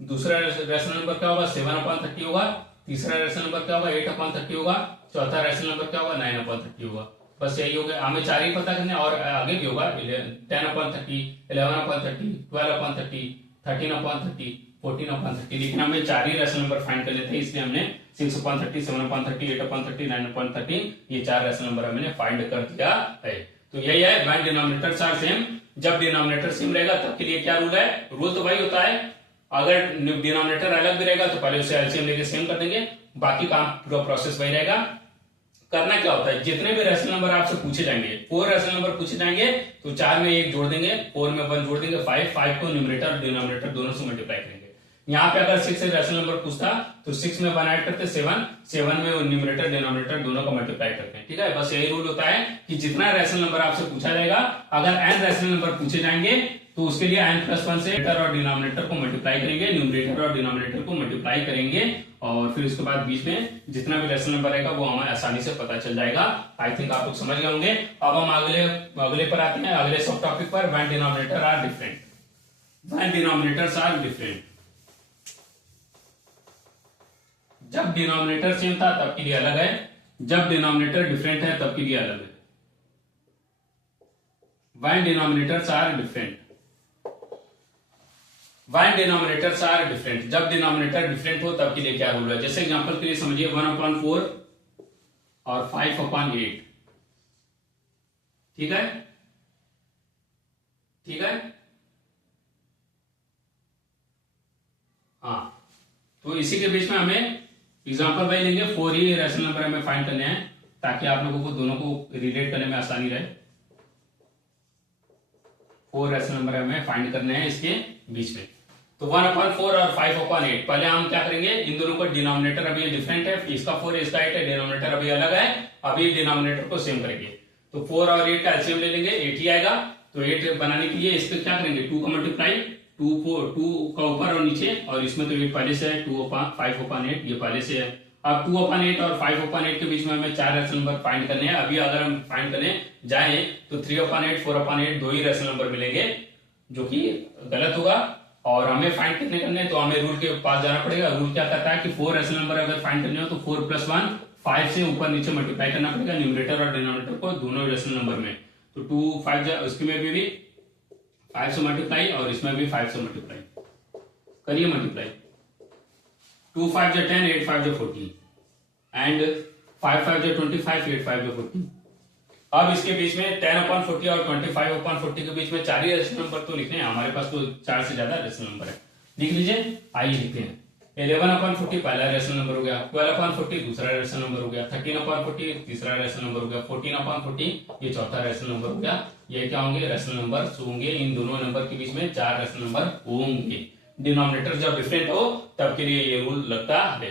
दूसरा रैशनल नंबर क्या होगा? 7/30 होगा। तीसरा रैशनल नंबर क्या होगा? 8/30 होगा। चौथा रैशनल नंबर क्या होगा? 9/30 होगा। बस यही हो गया, हमें 4 ही पता करने और आगे भी होगा 10/30, 11/30, 12/30, 13/30, 14/30, लेकिन हमें 4 ही रैशनल नंबर फाइंड करने थे इसलिए हमने 6/30, 7/30, 8/30, 9/30 ये 4 रैशनल नंबर हमने फाइंड कर दिया है। तो यही है व्हेन डिनोमिनेटर्स आर सेम, जब डिनोमिनेटर सेम रहेगा तब के लिए क्या रूल है? रूल तो वही होता है, अगर डिनोमिनेटर अलग भी रहेगा तो पहले उसे एलसीएम लेके सेम कर देंगे, बाकी काम पूरा प्रोसेस वही रहेगा। करना क्या होता है, जितने भी रैशनल नंबर आपसे पूछे जाएंगे, 4 रैशनल नंबर पूछे जाएंगे तो 4 में 1 जोड़ देंगे, 4 में 1 जोड़ देंगे, 5 को न्यूमरेटर और डिनोमिनेटर दोनों से मल्टीप्लाई करेंगे। यहाँ पे अगर 6 से रैशनल नंबर पूछता तो 6 में 1 ऐड करते 7 में न्यूमरेटर डिनोमिनेटर दोनों का मल्टीप्लाई करते हैं। ठीक है, बस यही रूल होता है कि जितना रैशनल नंबर आपसे पूछा जाएगा, अगर n रैशनल नंबर पूछे जाएंगे तो उसके लिए n+1 से न्यूमरेटर और डिनोमिनेटर को मल्टीप्लाई करेंगे, न्यूमरेटर और डिनोमिनेटर को मल्टीप्लाई करेंगे और फिर उसके बाद बीच में जितना भी रैशनल नंबर रहेगा वो हमें आसानी से पता चल जाएगा। आई थिंक आप लोग समझ गए होंगे। अब हम अगले पर आते हैं, अगले सब टॉपिक पर, when denominator are different. When denominators are different, जब डिनोमिनेटर सेम था तब के लिए अलग है, जब डिनोमिनेटर डिफरेंट है तब के लिए अलग है। When denominators are different, when denominators are different, जब डिनोमिनेटर डिफरेंट हो तब के लिए क्या रूल है। जैसे एग्जांपल के लिए समझिए 1/4 और 5/8। ठीक है, ठीक है, हाँ, तो इसी के बीच में हमें एग्जांपल वही लेंगे, 4 ही रैशनल नंबर हमें फाइंड करने हैं ताकि आप लोगों को दोनों को रिलेट करने में आसानी रहे। 4 रैशनल नंबर हमें फाइंड करने हैं इसके बीच में। तो 1/4 और 5/8, पहले हम क्या करेंगे, इन दोनों का डिनोमिनेटर अभी डिफरेंट है, इसका 4 इसका 8 है, डिनोमिनेटर अभी अलग है, अभी डिनोमिनेटर को सेम करेंगे। तो 4 और 8 का एलसीएम ले लेंगे, 8 ही आएगा। तो 8 बनाने के लिए इसको क्या करेंगे, 2 का मल्टीप्लाई, 2 का ऊपर और नीचे, और इसमें तो 8 पहले से है, 5/8 ये पहले से है। अब 2/8 और 5/8 के बीच में हमें 4 रैशनल नंबर फाइंड करने हैं। अभी अगर हम फाइंड करने जाएं तो 3/8, 4/8 दो ही रैशनल नंबर मिलेंगे, जो कि गलत होगा। और हमें फाइंड कितने करने हैं, तो हमें रूल के पास जाना पड़ेगा। रूल क्या कहता है कि 4 रैशनल नंबर अगर फाइंड करने हो तो 4 + 1 5 से ऊपर नीचे मल्टीप्लाई करना पड़ेगा न्यूमरेटर और डिनोमिनेटर को दोनों रेशनल नंबर में। तो 2 5 इसमें भी 5 से मल्टीप्लाई और इसमें भी 5 से मल्टीप्लाई करिए मल्टीप्लाई। 2 5 10, 8 5 40 एंड 5 5 25, 8 5 40। अब इसके बीच में 10/40 और 25/40 के बीच में 4 ही रेशनल नंबर तो लिखने हैं, हमारे पास तो 4 से ज्यादा रेशनल नंबर है। लिख लीजिए, आइए लिखते हैं। 11/40 पहला रेशनल नंबर हो गया, 12/40 दूसरा रेशनल नंबर हो गया, 13/40 तीसरा रेशनल नंबर हो गया, 14/40 ये चौथा रेशनल नंबर हो गया। ये क्या होंगे? रेशनल नंबर होंगे। इन दोनों नंबर के बीच में 4 रेशनल नंबर होंगे। डिनोमिनेटर जब डिफरेंट हो तब के लिए ये रूल लगता है।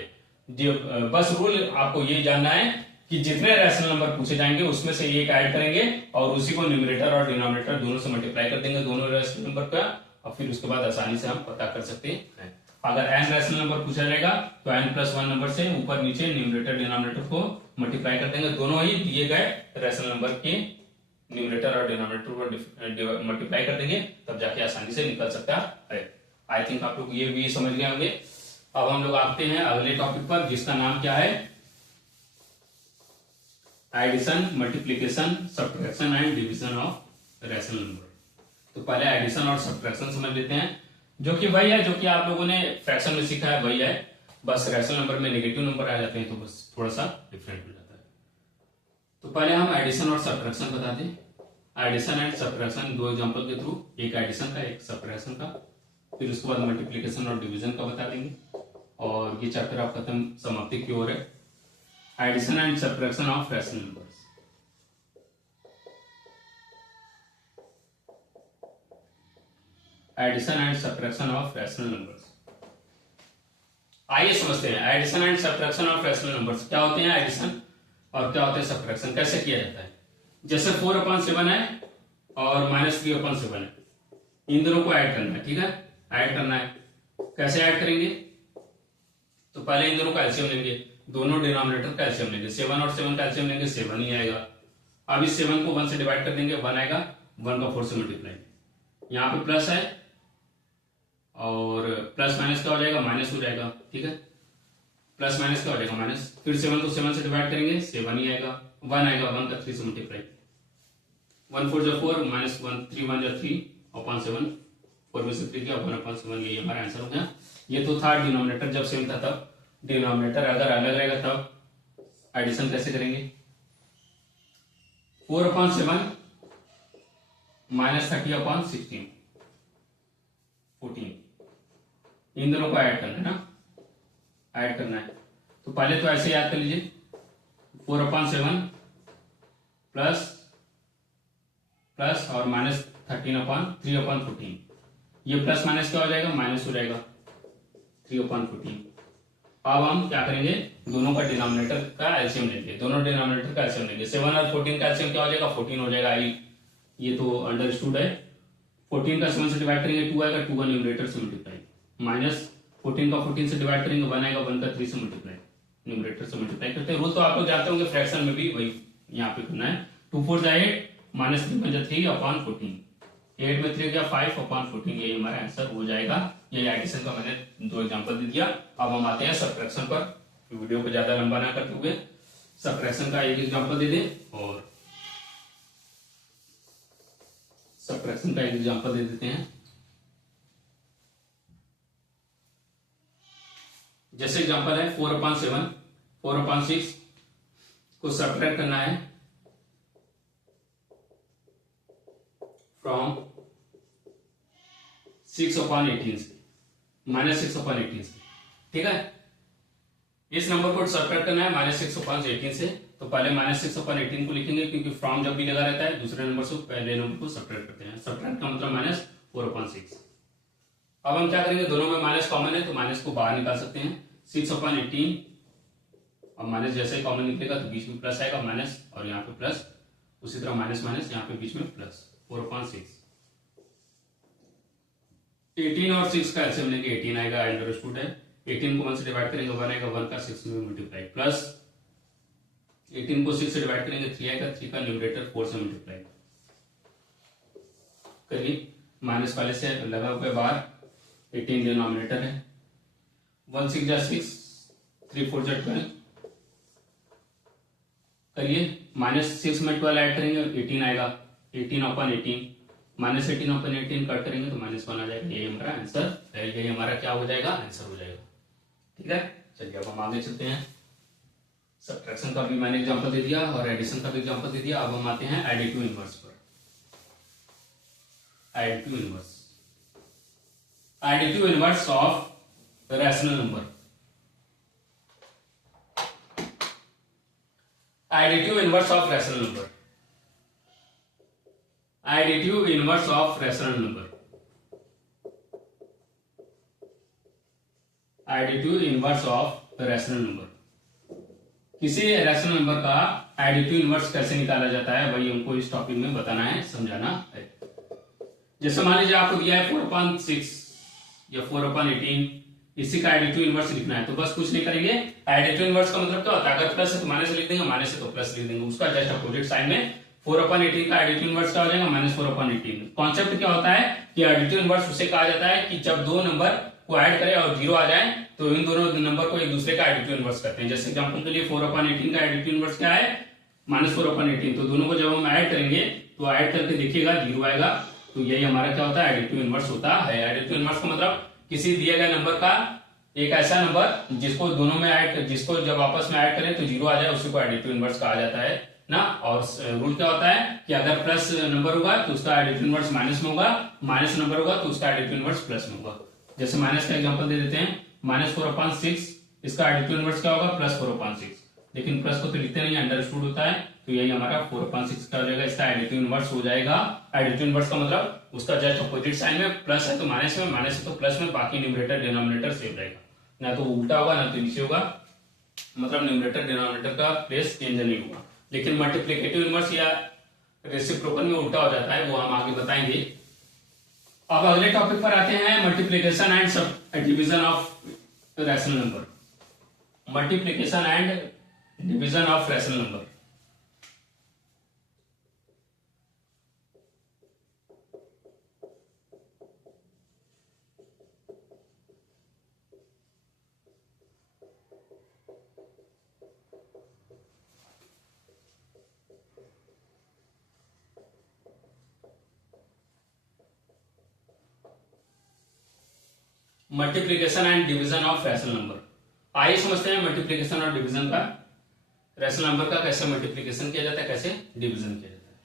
बस रूल आपको ये जानना है कि जितने रेशनल नंबर पूछे जाएंगे उसमें से एक ऐड करेंगे और उसी को न्यूमरेटर और डिनोमिनेटर दोनों से मल्टीप्लाई कर देंगे दोनों रेशनल नंबर का, और फिर उसके बाद आसानी से हम पता कर सकते हैं। अगर n रेशनल नंबर पूछा जाएगा तो n+1 नंबर से ऊपर नीचे न्यूमरेटर डिनोमिनेटर को मल्टीप्लाई कर देंगे, दोनों ही दिए गए रेशनल नंबर के न्यूमरेटर और डिनोमिनेटर को मल्टीप्लाई कर देंगे, तब जाके आसानी से निकल सकता है। आई थिंक आप लोग ये भी समझ गए होंगे। अब हम लोग आते हैं अगले टॉपिक पर, जिसका नाम क्या है? Addition, multiplication, subtraction and division of rational number. तो पहले एडिशन और सब्ट्रैक्शन समझ लेते हैं, जो कि वही है जो कि आप लोगों ने फ्रैक्शन में सीखा है, वही है। बस रेशनल नंबर में नेगेटिव नंबर आ जाते हैं तो बस थोड़ा सा डिफरेंट हो जाता है। तो पहले हम एडिशन और सब्ट्रैक्शन बता दें। एडिशन एंड सब्ट्रैक्शन दो एग्जांपल के थ्रू, एक एडिशन का एक सब्ट्रैक्शन का, फिर उसके बाद मल्टीप्लिकेशन और डिवीजन का बता देंगे और ये चैप्टर आप खत्म, समाप्ति की ओर है। Addition and subtraction of rational numbers. Addition and subtraction of rational numbers. आइए समझते हैं addition and subtraction of rational numbers क्या होते हैं, एडिशन और क्या होते हैं सब्ट्रैक्शन, कैसे किया जाता है। जैसे 4/7 है और -3/7 है, इन दोनों को ऐड करना है, ठीक है, ऐड करना है। कैसे ऐड करेंगे? तो पहले इन दोनों का एलसीएम लेंगे, दोनों डिनोमिनेटर का एलसीएम लेंगे। 7 और 7 का एलसीएम लेंगे, 7 ही आएगा। अब इस 7 को 1 से डिवाइड कर देंगे, 1 आएगा, 1 का 4 से मल्टीप्लाई। यहाँ पे प्लस है और प्लस माइनस क्या हो जाएगा? माइनस हो जाएगा, ठीक है, प्लस माइनस क्या हो जाएगा? माइनस। फिर 7 को 7 से डिवाइड करेंगे, 7 ही आएगा, 1 आएगा, 1 का 3 से मल्टीप्लाई। 1 4 जो 4 -1 3 1 जो 3/7, 4 में से 3 गया, 1/7, ये हमारा आंसर हो गया। ये तो था डिनोमिनेटर जब सेम था तब। डिनोमिनेटर अगर अलग रहेगा तब एडिशन कैसे करेंगे? 4/7 -30/16 14, इन दोनों को ऐड करना है ना, ऐड करना है। तो पहले तो ऐसे याद कर लीजिए, 4/7 प्लस प्लस और -13/3/14, ये प्लस माइनस क्या हो जाएगा? माइनस हो जाएगा, 3/14। अब हम क्या करेंगे? दोनों का डिनोमिनेटर का एलसीएम लेंगे, दोनों डिनोमिनेटर का एलसीएम लेंगे। 7 और 14 का एलसीएम क्या हो जाएगा? 14 हो जाएगा। ये तो अंडरस्टूड है। 14 का 7 से डिवाइड करेंगे, 2 आएगा, 2 का न्यूमरेटर से मल्टीप्लाई, माइनस 14 का 14 से डिवाइड करेंगे, 1 आएगा, 1 का 3 से मल्टीप्लाई, न्यूमरेटर से मल्टीप्लाई करते हैं। रूल तो आप लोग जानते होंगे, फ्रैक्शन में भी वही यहाँ पे करना है। 2 4 जा 8, -3 3/14, 8 में 3 गया, 5/14, ये हमारा आंसर हो जाएगा। ये एडिशन का मैंने 2 एग्जांपल दे दिया। अब हम आते हैं सब्ट्रैक्शन पर, वीडियो को ज्यादा लंबा ना करते हुए सब्ट्रैक्शन का एक एग्जांपल दे दें और सब्ट्रैक्शन का एक एग्जांपल दे देते हैं। जैसे एग्जांपल है 4/7, 4/6 को सब्ट्रैक्ट करना है फ्रॉम 6/18 से, -6/18 से, ठीक है। इस नंबर को सब्ट्रैक्ट करना है -6/18 से, तो पहले -6/18 को लिखेंगे क्योंकि फ्रॉम जब भी लगा रहता है दूसरे नंबर से पहले नंबर को सब्ट्रैक्ट करते हैं। सब्ट्रैक्ट का मतलब -4/6। अब हम क्या करेंगे? दोनों में माइनस कॉमन है तो माइनस को बाहर निकाल सकते हैं। 6/18 और माइनस जैसे ही कॉमन निकलेगा तो बीच में प्लस आएगा, माइनस और यहाँ पे प्लस, उसी तरह माइनस माइनस यहाँ पे बीच में प्लस, 4/6। 18 और 6 का एलसीएम लेंगे, 18 आएगा, अंडरस्टूड है। 18 को 1 से डिवाइड करेंगे, 1 आएगा, 1 का 6 में मल्टीप्लाई, प्लस 18 को 6 से डिवाइड करेंगे, 3 आएगा, 3 का न्यूमरेटर 4 से मल्टीप्लाई करिए। माइनस वाले से लगा हुआ बाहर, 18 डिनोमिनेटर है, 1 6 जा 6, 3 4 जा 12, करिए, -6 में 12 ऐड करेंगे 18 आएगा, 18/18, -18/18 कट करेंगे तो -1 आ जाएगा। यही हमारा आंसर है, यही हमारा क्या हो जाएगा, आंसर हो जाएगा। ठीक है, चलिए अब हम आगे चलते हैं। सब्ट्रैक्शन का भी मैंने एग्जांपल दे दिया और एडिशन का भी एग्जांपल दे दिया। अब हम आते हैं एडिटिव इनवर्स पर। Additive inverse, additive inverse of rational number. Additive inverse of rational number, additive inverse of rational number, additive inverse of rational number. किसी रैशनल नंबर का एडिटिव इनवर्स कैसे निकाला जाता है, वही हमको इस टॉपिक में बताना है, समझाना है। जैसे मान लीजिए आपको दिया है 4/6 या 4/18, इसी का एडिटिव इनवर्स लिखना है, तो बस कुछ नहीं करेंगे। एडिटिव इनवर्स का मतलब क्या होता है, अगर प्लस है तो माइनस लिख देंगे, माइनस है तो प्लस लिख देंगे, उसका जस्ट अपोजिट साइन में 4/18 का एडिटिव इनवर्स क्या हो जाएगा, -4/18। कॉन्सेप्ट क्या होता है कि एडिटिव इनवर्स उसे कहा जाता है कि जब दो नंबर को ऐड करें और 0 आ जाए तो इन दोनों नंबर को एक दूसरे का एडिटिव इनवर्स करते हैं। जैसे एग्जांपल के लिए 4/18 का एडिटिव इनवर्स क्या है, -4/18, तो दोनों को जब हम ऐड करेंगे तो ऐड करके देखिएगा 0 आएगा, तो यही हमारा क्या होता है, एडिटिव इनवर्स होता है। एडिटिव इनवर्स का मतलब किसी दिए गए नंबर का एक ऐसा नंबर जिसको दोनों में ऐड, जिसको जब आपस में ऐड करें तो 0 आ जाए, उसी को एडिटिव इनवर्स कहा जाता है ना। और रूल क्या होता है कि अगर प्लस नंबर होगा तो उसका एडिटिव इनवर्स माइनस में होगा, माइनस नंबर होगा तो उसका एडिटिव इनवर्स प्लस में होगा। जैसे माइनस का एग्जांपल दे देते हैं, -4/6, इसका एडिटिव इनवर्स क्या होगा, +4/6, लेकिन प्लस को तो लिखते नहीं, अंडरस्टूड होता है, तो यही हमारा 4/6 का हो जाएगा, इसका एडिटिव इनवर्स हो जाएगा। एडिटिव इनवर्स का मतलब उसका जस्ट अपोजिट साइन में, प्लस है तो माइनस में, माइनस है तो प्लस में, बाकी न्यूमरेटर डिनोमिनेटर सेम रहेगा, ना तो उल्टा होगा ना तो नीचे होगा, मतलब न्यूमरेटर डिनोमिनेटर का प्लेस चेंज नहीं होगा। लेकिन मल्टीप्लिकेटिव इनवर्स या रेसिप्रोकल में उल्टा हो जाता है, वो हम आगे बताएंगे। अब अगले टॉपिक पर आते हैं, multiplication and sub division of rational number. Multiplication and division of rational number. Multiplication and division of rational number. आइए समझते हैं मल्टीप्लिकेशन और डिवीजन का, रैशनल नंबर का कैसे मल्टीप्लिकेशन किया जाता है, कैसे डिवीजन किया जाता है।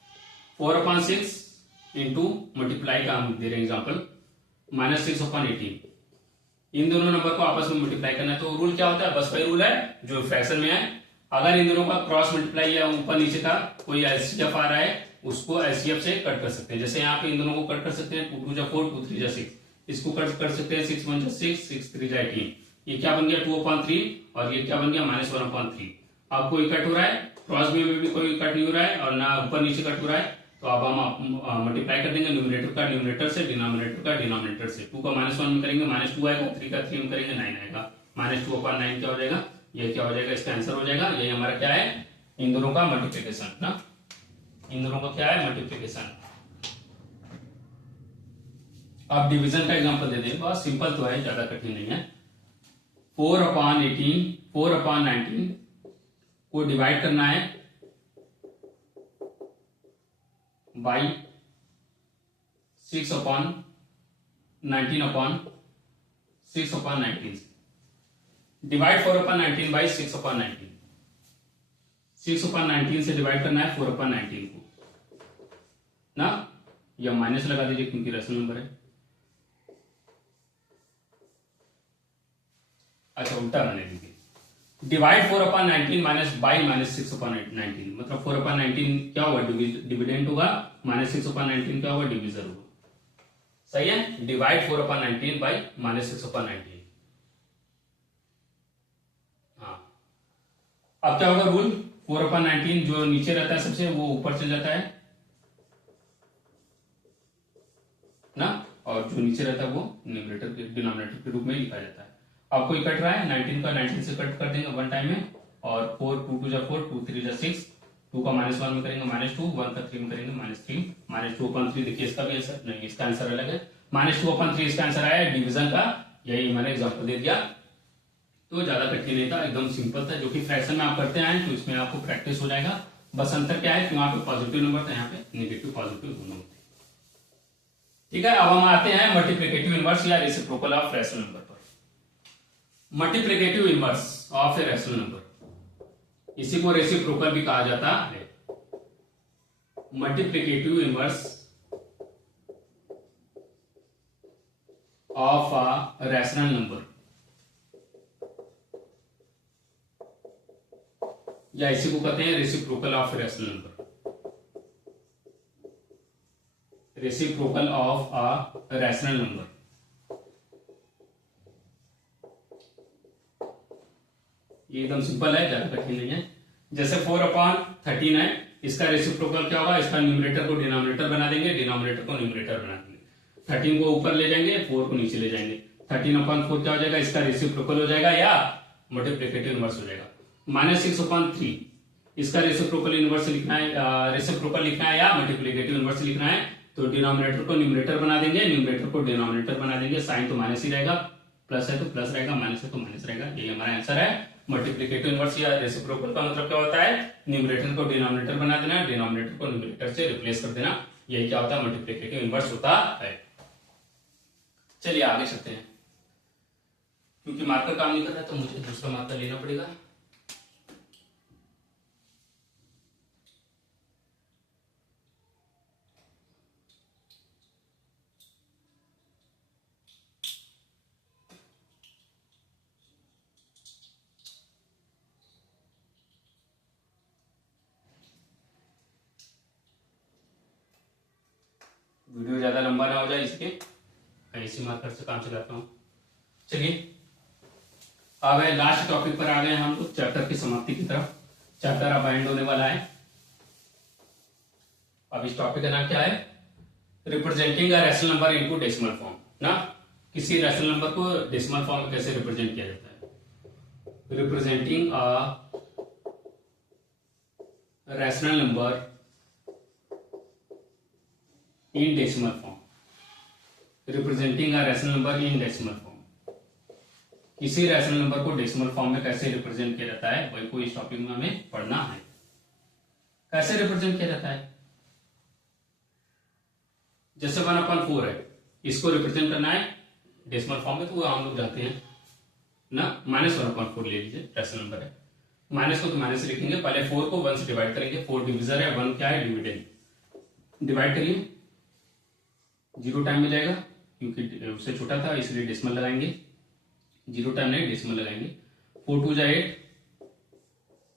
4/6 इंटू मल्टीप्लाई का हम दे रहे हैं एग्जाम्पल, -6/18, इन दोनों नंबर को आपस में मल्टीप्लाई करना है। तो रूल क्या होता है, बस वही रूल है जो फ्रैक्शन में है। अगर इन दोनों का क्रॉस मल्टीप्लाई या ऊपर नीचे का कोई एचसीएफ आ रहा है, उसको एचसीएफ से कट कर सकते हैं। जैसे यहाँ पे इन दोनों को कट कर सकते हैं, 2 2 4, 2 3 6, इसको कट कर सकते हैं, 6 1 6, 6 3 18, ये क्या बन गया 2/3, और ये क्या बन गया -1/3। अब कोई कट हो रहा है, क्रॉस में भी कोई कट नहीं हो रहा है और ना ऊपर नीचे कट हो रहा है, तो अब हम मल्टीप्लाई कर देंगे न्यूमरेटर का न्यूमरेटर से, डिनोमिनेटर का डिनोमिनेटर से। 2 का -1 में करेंगे -2 आएगा, 3 का 3 में करेंगे 9 आएगा, -2/9 क्या हो जाएगा, ये क्या हो जाएगा, इसका आंसर हो जाएगा। यही हमारा क्या है, इन दोनों का मल्टीप्लिकेशन ना, इन दोनों का क्या है, मल्टीप्लिकेशन। अब डिवीजन का एग्जांपल दे दें, बहुत सिंपल तो है, ज्यादा कठिन नहीं है। 4/18, 4/19 को डिवाइड करना है बाई 6/19/6/19। डिवाइड 4/19 बाई 6/19, 6/19 से डिवाइड करना है 4/19 को ना, या माइनस लगा दीजिए क्योंकि रैशनल नंबर है। अच्छा उल्टा बने दीजिए, डिवाइड 4/19 माइनस बाई -6/19, मतलब 4/19 क्या होगा, डिविडेंड होगा, -6/19 क्या होगा, डिविजन होगा। सही है, डिवाइड 4/19 बाई -6/19। हाँ, अब क्या होगा रूल, 4/19 जो नीचे रहता है सबसे वो ऊपर चल जाता है ना, और जो नीचे रहता है वो न्यूमरेटर के डिनोमिनेटर के रूप में लिखा जाता है। अब कोई कट रहा है, 19 का 19 से कट कर देंगे वन टाइम में, और 4 2 2 4, 2 3 6, 2 का -1 में करेंगे -2, 1 का 3 में करेंगे -3, -2/3। देखिए इसका भी आंसर नहीं, इसका आंसर अलग है, -2/3 इसका आंसर आया डिवीजन का, यही मैंने एग्जांपल दे दिया। तो ज्यादा कठिन नहीं था, एकदम सिंपल था, जो कि फ्रैक्शन में आप करते आए तो इसमें आपको प्रैक्टिस हो जाएगा। बस अंतर क्या है कि वहां पे पॉजिटिव नंबर था, यहाँ पे नेगेटिव पॉजिटिव दोनों होते। ठीक है, अब हम आते हैं मल्टीप्लिकेटिव इनवर्स या रेसिप्रोकल ऑफ रैशनल नंबर पर। Multiplicative inverse of a rational number, इसी को रेसिप्रोकल भी कहा जाता है। Multiplicative inverse of a rational number, या इसी को कहते हैं reciprocal of rational number. Reciprocal of a rational number, ये एकदम सिंपल है, ज्यादा कठिन नहीं है। जैसे 4/13 है, इसका रेसिप्रोकल क्या होगा, इसका न्यूमरेटर को डिनोमिनेटर बना देंगे, डिनोमिनेटर को न्यूमरेटर बना देंगे। 13 को ऊपर ले जाएंगे, 4 को नीचे ले जाएंगे। 13/4 क्या हो जाएगा, इसका रेसिप्रोकल हो जाएगा या मल्टीप्लिकेटिव इनवर्स हो जाएगा। -6/3 इसका रेसिप्रोकल इनवर्स लिखना है, रेसिप्रोकल लिखना है या मल्टीप्लिकेटिव इनवर्स लिखना है, तो डिनोमिनेटर को न्यूमरेटर बना देंगे, न्यूमरेटर को डिनोमिनेटर बना देंगे। साइन तो माइनस ही रहेगा, प्लस है तो प्लस रहेगा, माइनस है तो माइनस रहेगा। यही हमारा आंसर है। मल्टीप्लिकेटिव इनवर्स या रेसिप्रोकल का मतलब क्या होता है, न्यूमरेटर को डिनोमिनेटर बना देना, डिनोमिनेटर को न्यूमरेटर से रिप्लेस कर देना। यही क्या होता है, मल्टीप्लिकेटिव इनवर्स होता है। चलिए आगे चलते हैं, क्योंकि मार्कर काम नहीं कर रहा है तो मुझे दूसरा मार्कर लेना पड़ेगा। वीडियो ज्यादा लंबा ना हो जाए इसके, इसी मार्कर से काम चलाता हूं। चलिए अब लास्ट टॉपिक पर आ गए हम लोग, चैप्टर की समाप्ति की तरफ। चैप्टर अब एंड होने वाला है। अब इस टॉपिक का नाम क्या है, representing a rational number into decimal form ना। किसी रैशनल नंबर को डेसिमल फॉर्म में कैसे रिप्रेजेंट किया जाता है। Representing a rational number in decimal form, representing a rational number in decimal form। किसी रैशनल नंबर को डेसिमल फॉर्म में कैसे रिप्रेजेंट किया जाता है, वही को इस टॉपिक में हमें पढ़ना है। कैसे रिप्रेजेंट किया जाता है, जैसे 1/4 है, इसको रिप्रेजेंट करना है डेसिमल फॉर्म में, तो वो हम लोग जानते हैं ना। -1/4 ले लीजिए, रैशनल नंबर है। माइनस को तो माइनस से लिखेंगे, पहले 4 को 1 से डिवाइड करेंगे। 4 डिविजर है, 1 क्या है डिविडेंड। डिवाइड करिए, 0 टाइम में जाएगा, क्योंकि उससे छोटा था इसलिए डेसिमल लगाएंगे। 0 टाइम नहीं, डेसिमल लगाएंगे। 4 2 8,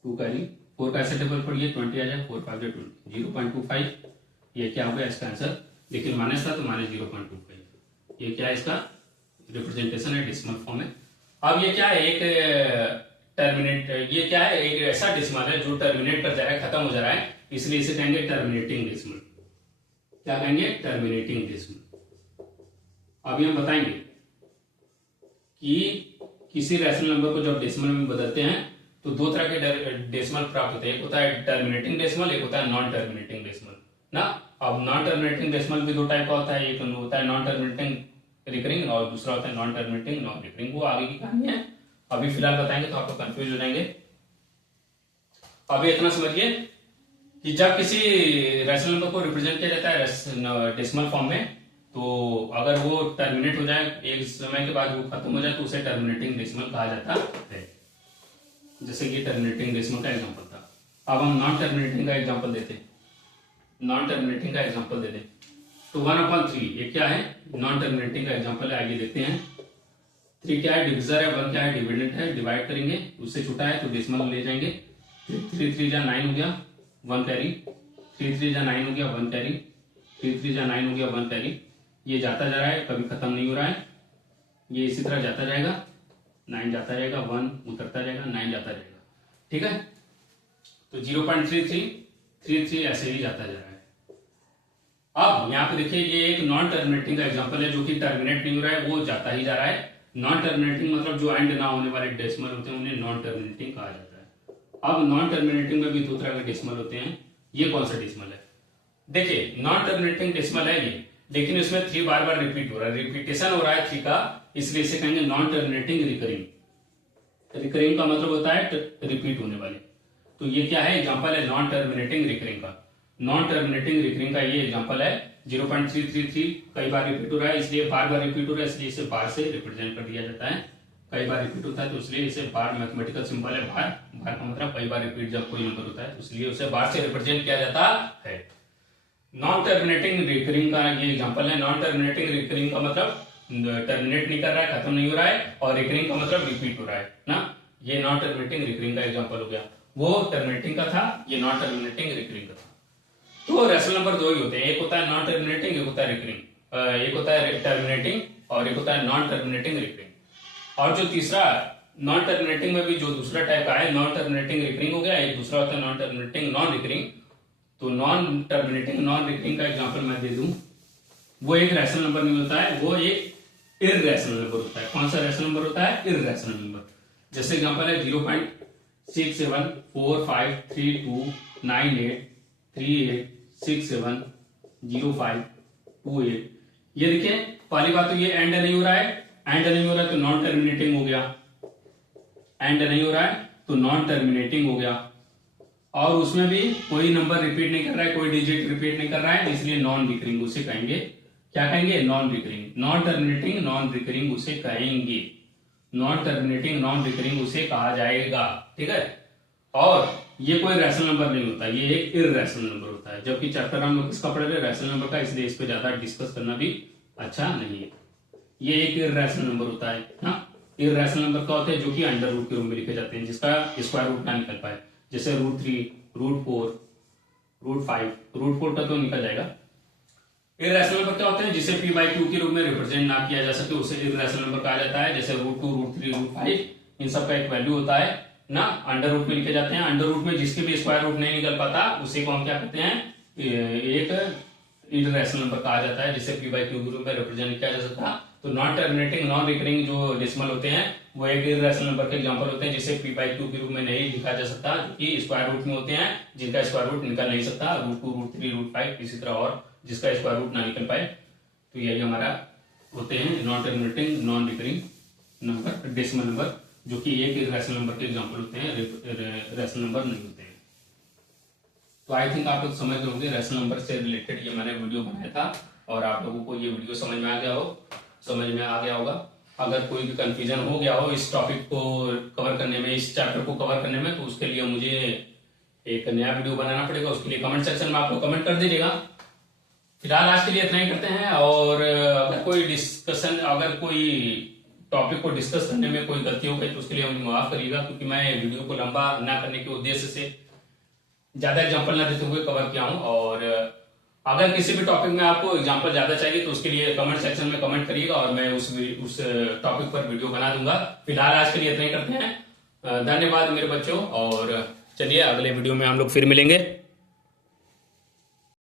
2 कैरी, 4 का ऐसे टेबल पढ़िए, 20 आ जाए, 4 5 20, 0.25। ये क्या होगा इसका आंसर, लेकिन माइनस था तो -0.25। ये क्या है, इसका रिप्रेजेंटेशन है डेसिमल फॉर्म में। अब ये क्या है, एक टर्मिनेट, ये क्या है, एक ऐसा डेसिमल है जो टर्मिनेट कर जा रहा है, खत्म हो जा रहा है, इसलिए इसे कहेंगे टर्मिनेटिंग डेसिमल। क्या कहेंगे, टर्मिनेटिंग डेसिमल। अभी हम बताएंगे कि किसी रैशनल नंबर को जब डेसिमल में बदलते हैं तो 2 तरह के डेसिमल प्राप्त होते हैं। एक होता है टर्मिनेटिंग डेसिमल, एक होता है नॉन टर्मिनेटिंग डेसिमल ना। अब नॉन टर्मिनेटिंग डेसिमल भी 2 टाइप का होता है, एक होता है नॉन टर्मिनेटिंग रिकरिंग और दूसरा होता है नॉन टर्मिनेटिंग नॉन रिकरिंग। वो आगे की कहानी है, अभी फिलहाल बताएंगे तो आप कंफ्यूज हो जाएंगे। अभी इतना समझिए कि जब किसी रैशनल नंबर को रिप्रेजेंट किया जाता है डेसिमल फॉर्म में, तो अगर वो टर्मिनेट हो जाए, एक समय के बाद वो खत्म हो जाए, तो उसे टर्मिनेटिंग डेसिमल कहा जाता है। जैसे कि टर्मिनेटिंग डेसिमल का एग्जांपल था। अब हम नॉन टर्मिनेटिंग का एग्जांपल देते हैं। नॉन टर्मिनेटिंग का एग्जांपल दे दें तो 1/3 ये क्या है, नॉन टर्मिनेटिंग का एग्जांपल है। आगे देखते हैं। 3 क्या है, डिविजर है, 1 क्या है, डिविडेंड है। डिवाइड करेंगे, उससे छोटा है तो डेसिमल ले जाएंगे। 3 3 जा 9 हो गया, 1 कैरी। 3 3 जा 9 हो गया, 1 कैरी। 3 3 जा 9 हो गया, 1 कैरी। ये जाता जा रहा है, कभी खत्म नहीं हो रहा है, ये इसी तरह जाता जाएगा। 9 जाता जाएगा, 1 उतरता जाएगा, 9 जाता जाएगा। ठीक है, तो 0.33 ऐसे ही जाता जा रहा है। अब यहाँ पे देखिए, ये एक नॉन टर्मिनेटिंग का एग्जांपल है, जो कि टर्मिनेट नहीं हो रहा है, वो जाता ही जा रहा है। नॉन टर्मिनेटिंग मतलब जो एंड ना होने वाले डेसिमल होते हैं उन्हें नॉन टर्मिनेटिंग कहा जाता है। अब नॉन टर्मिनेटिंग में भी 2 तरह के डेसिमल होते हैं। ये कौन सा डेसिमल है, देखिए नॉन टर्मिनेटिंग डेसिमल है ये, लेकिन इसमें 3 बार बार रिपीट हो रहा है, रिपीटेशन हो रहा है 3 का, इसलिए इसे कहेंगे नॉन टर्मिनेटिंग रिकरिंग। रिकरिंग का मतलब होता है रिपीट होने वाले। तो ये क्या है, एग्जांपल है नॉन टर्मिनेटिंग रिकरिंग का। नॉन टर्मिनेटिंग रिकरिंग का ये एग्जांपल है 0.333 कई बार रिपीट हो रहा है, इसलिए बार बार रिपीट हो रहा है, इसलिए इसे बार से रिप्रेजेंट कर दिया जाता है। कई बार रिपीट होता है तो इसलिए इसे बार, मैथमेटिकल सिंबल है बार, बार का मतलब कई बार रिपीट जब कोई नंबर होता है तो इसलिए उसे बार से रिप्रेजेंट किया जाता है। नॉन टर्मिनेटिंग रिकरिंग का ये एग्जांपल है। नॉन टर्मिनेटिंग रिकरिंग का मतलब टर्मिनेट नहीं कर रहा है, खत्म नहीं हो रहा है, और रिकरिंग का मतलब रिपीट हो रहा है ना। ये नॉन टर्मिनेटिंग रिकरिंग का एग्जांपल हो गया। वो टर्मिनेटिंग का था, ये नॉन टर्मिनेटिंग रिकरिंग का था। तो रैशनल नंबर दो ही होते हैं, एक होता है नॉन टर्मिनेटिंग, एक होता है रिकरिंग, एक होता है टर्मिनेटिंग और एक होता है नॉन टर्मिनेटिंग रिकरिंग। और जो तीसरा नॉन टर्मिनेटिंग में भी जो दूसरा टाइप का है, नॉन टर्मिनेटिंग रिकरिंग हो गया, एक दूसरा होता है नॉन टर्मिनेटिंग नॉन रिकरिंग। तो नॉन टर्मिनेटिंग नॉन रिकरिंग का एग्जांपल मैं दे दूं, वो एक रैशनल नंबर नहीं होता है, वो एक इररेशनल नंबर होता है। कौन सा रैशनल नंबर होता है? Irrational number. जैसे एग्जांपल है 0.6745329838670528। ये देखिए पहली बात तो ये एंड नहीं हो रहा है, एंड नहीं हो रहा है तो नॉन टर्मिनेटिंग हो गया, एंड नहीं हो रहा है तो नॉन टर्मिनेटिंग हो गया। और उसमें भी कोई नंबर रिपीट नहीं कर रहा है, कोई डिजिट रिपीट नहीं कर रहा है, इसलिए नॉन रिकरिंग उसे कहेंगे। क्या कहेंगे? Non recurring. Non terminating non recurring उसे कहेंगे, नॉन टर्मिनेटिंग नॉन रिकरिंग उसे कहा जाएगा, ठीक है। और ये कोई रैशनल नंबर नहीं होता, ये एक इररेशनल नंबर होता है। जबकि चैप्टर हम लोग किसका पढ़ रहे हैं? रैशनल नंबर का, इसलिए इस पे ज्यादा डिस्कस करना भी अच्छा नहीं है। ये एक इररेशनल नंबर होता है ना। इररेशनल नंबर का होता है जो कि अंडर रूट के रूप में लिखे जाते हैं, जिसका स्क्वायर रूट ना निकल पाए, जैसे √3, √4, √5, √4 का तो निकल जाएगा। इररेशनल नंबर क्या होते हैं? जिसे p/q के रूप में रिप्रेजेंट ना किया जा सके उसे इररेशनल नंबर कहा जाता है। जैसे √2, √3, √5 इन सब का एक वैल्यू होता है ना, अंडर रूट में लिखे जाते हैं। अंडर रूट में जिसके भी स्क्वायर रूट नहीं निकल पाता उसे को हम क्या कहते हैं? एक इररेशनल नंबर कहा जाता है, जिसे p/q के रूप में रिप्रेजेंट किया जा सकता। तो नॉन टर्मिनेटिंग नॉन रिकरिंग जो डेसिमल होते हैं वो एक इररेशनल नंबर के एग्जांपल होते हैं, जिसे p/q के रूप में नहीं लिखा जा सकता, क्योंकि स्क्वायर रूट में होते हैं, जिनका स्क्वायर रूट निकल नहीं सकता, √2, √3, √5 इसी तरह, और जिसका स्क्वायर रूट ना निकल पाए। तो यही हमारा होते हैं non terminating non recurring number, decimal number, जो कि एक इररेशनल नंबर के एग्जांपल होते हैं, रैशनल नंबर नहीं होते हैं। तो आई थिंक आप लोग समझ गए होंगे, रैशनल नंबर से रिलेटेड ये मैंने वीडियो बनाया था, और आप लोगों को ये वीडियो समझ में आ गया होगा। अगर कोई भी कंफ्यूजन हो गया हो इस टॉपिक को कवर करने में, इस चैप्टर को कवर करने में, तो उसके लिए मुझे एक नया वीडियो बनाना पड़ेगा। उसके लिए कमेंट सेक्शन में आप लोग कमेंट कर दीजिएगा। फिलहाल आज के लिए इतना ही करते हैं, और अगर कोई डिस्कशन, अगर कोई टॉपिक को डिस्कस करने में कोई गलती हो गई तो उसके लिए मुझे माफ करिएगा, क्योंकि मैं वीडियो को लंबा ना करने के उद्देश्य से ज्यादा एग्जांपल ना देते हुए कवर किया हूं। और अगर किसी भी टॉपिक में आपको एग्जांपल ज्यादा चाहिए तो उसके लिए कमेंट सेक्शन में कमेंट करिएगा, और मैं उस टॉपिक पर वीडियो बना दूंगा। फिलहाल आज के लिए इतना ही करते हैं। धन्यवाद मेरे बच्चों, और चलिए अगले वीडियो में हम लोग फिर मिलेंगे।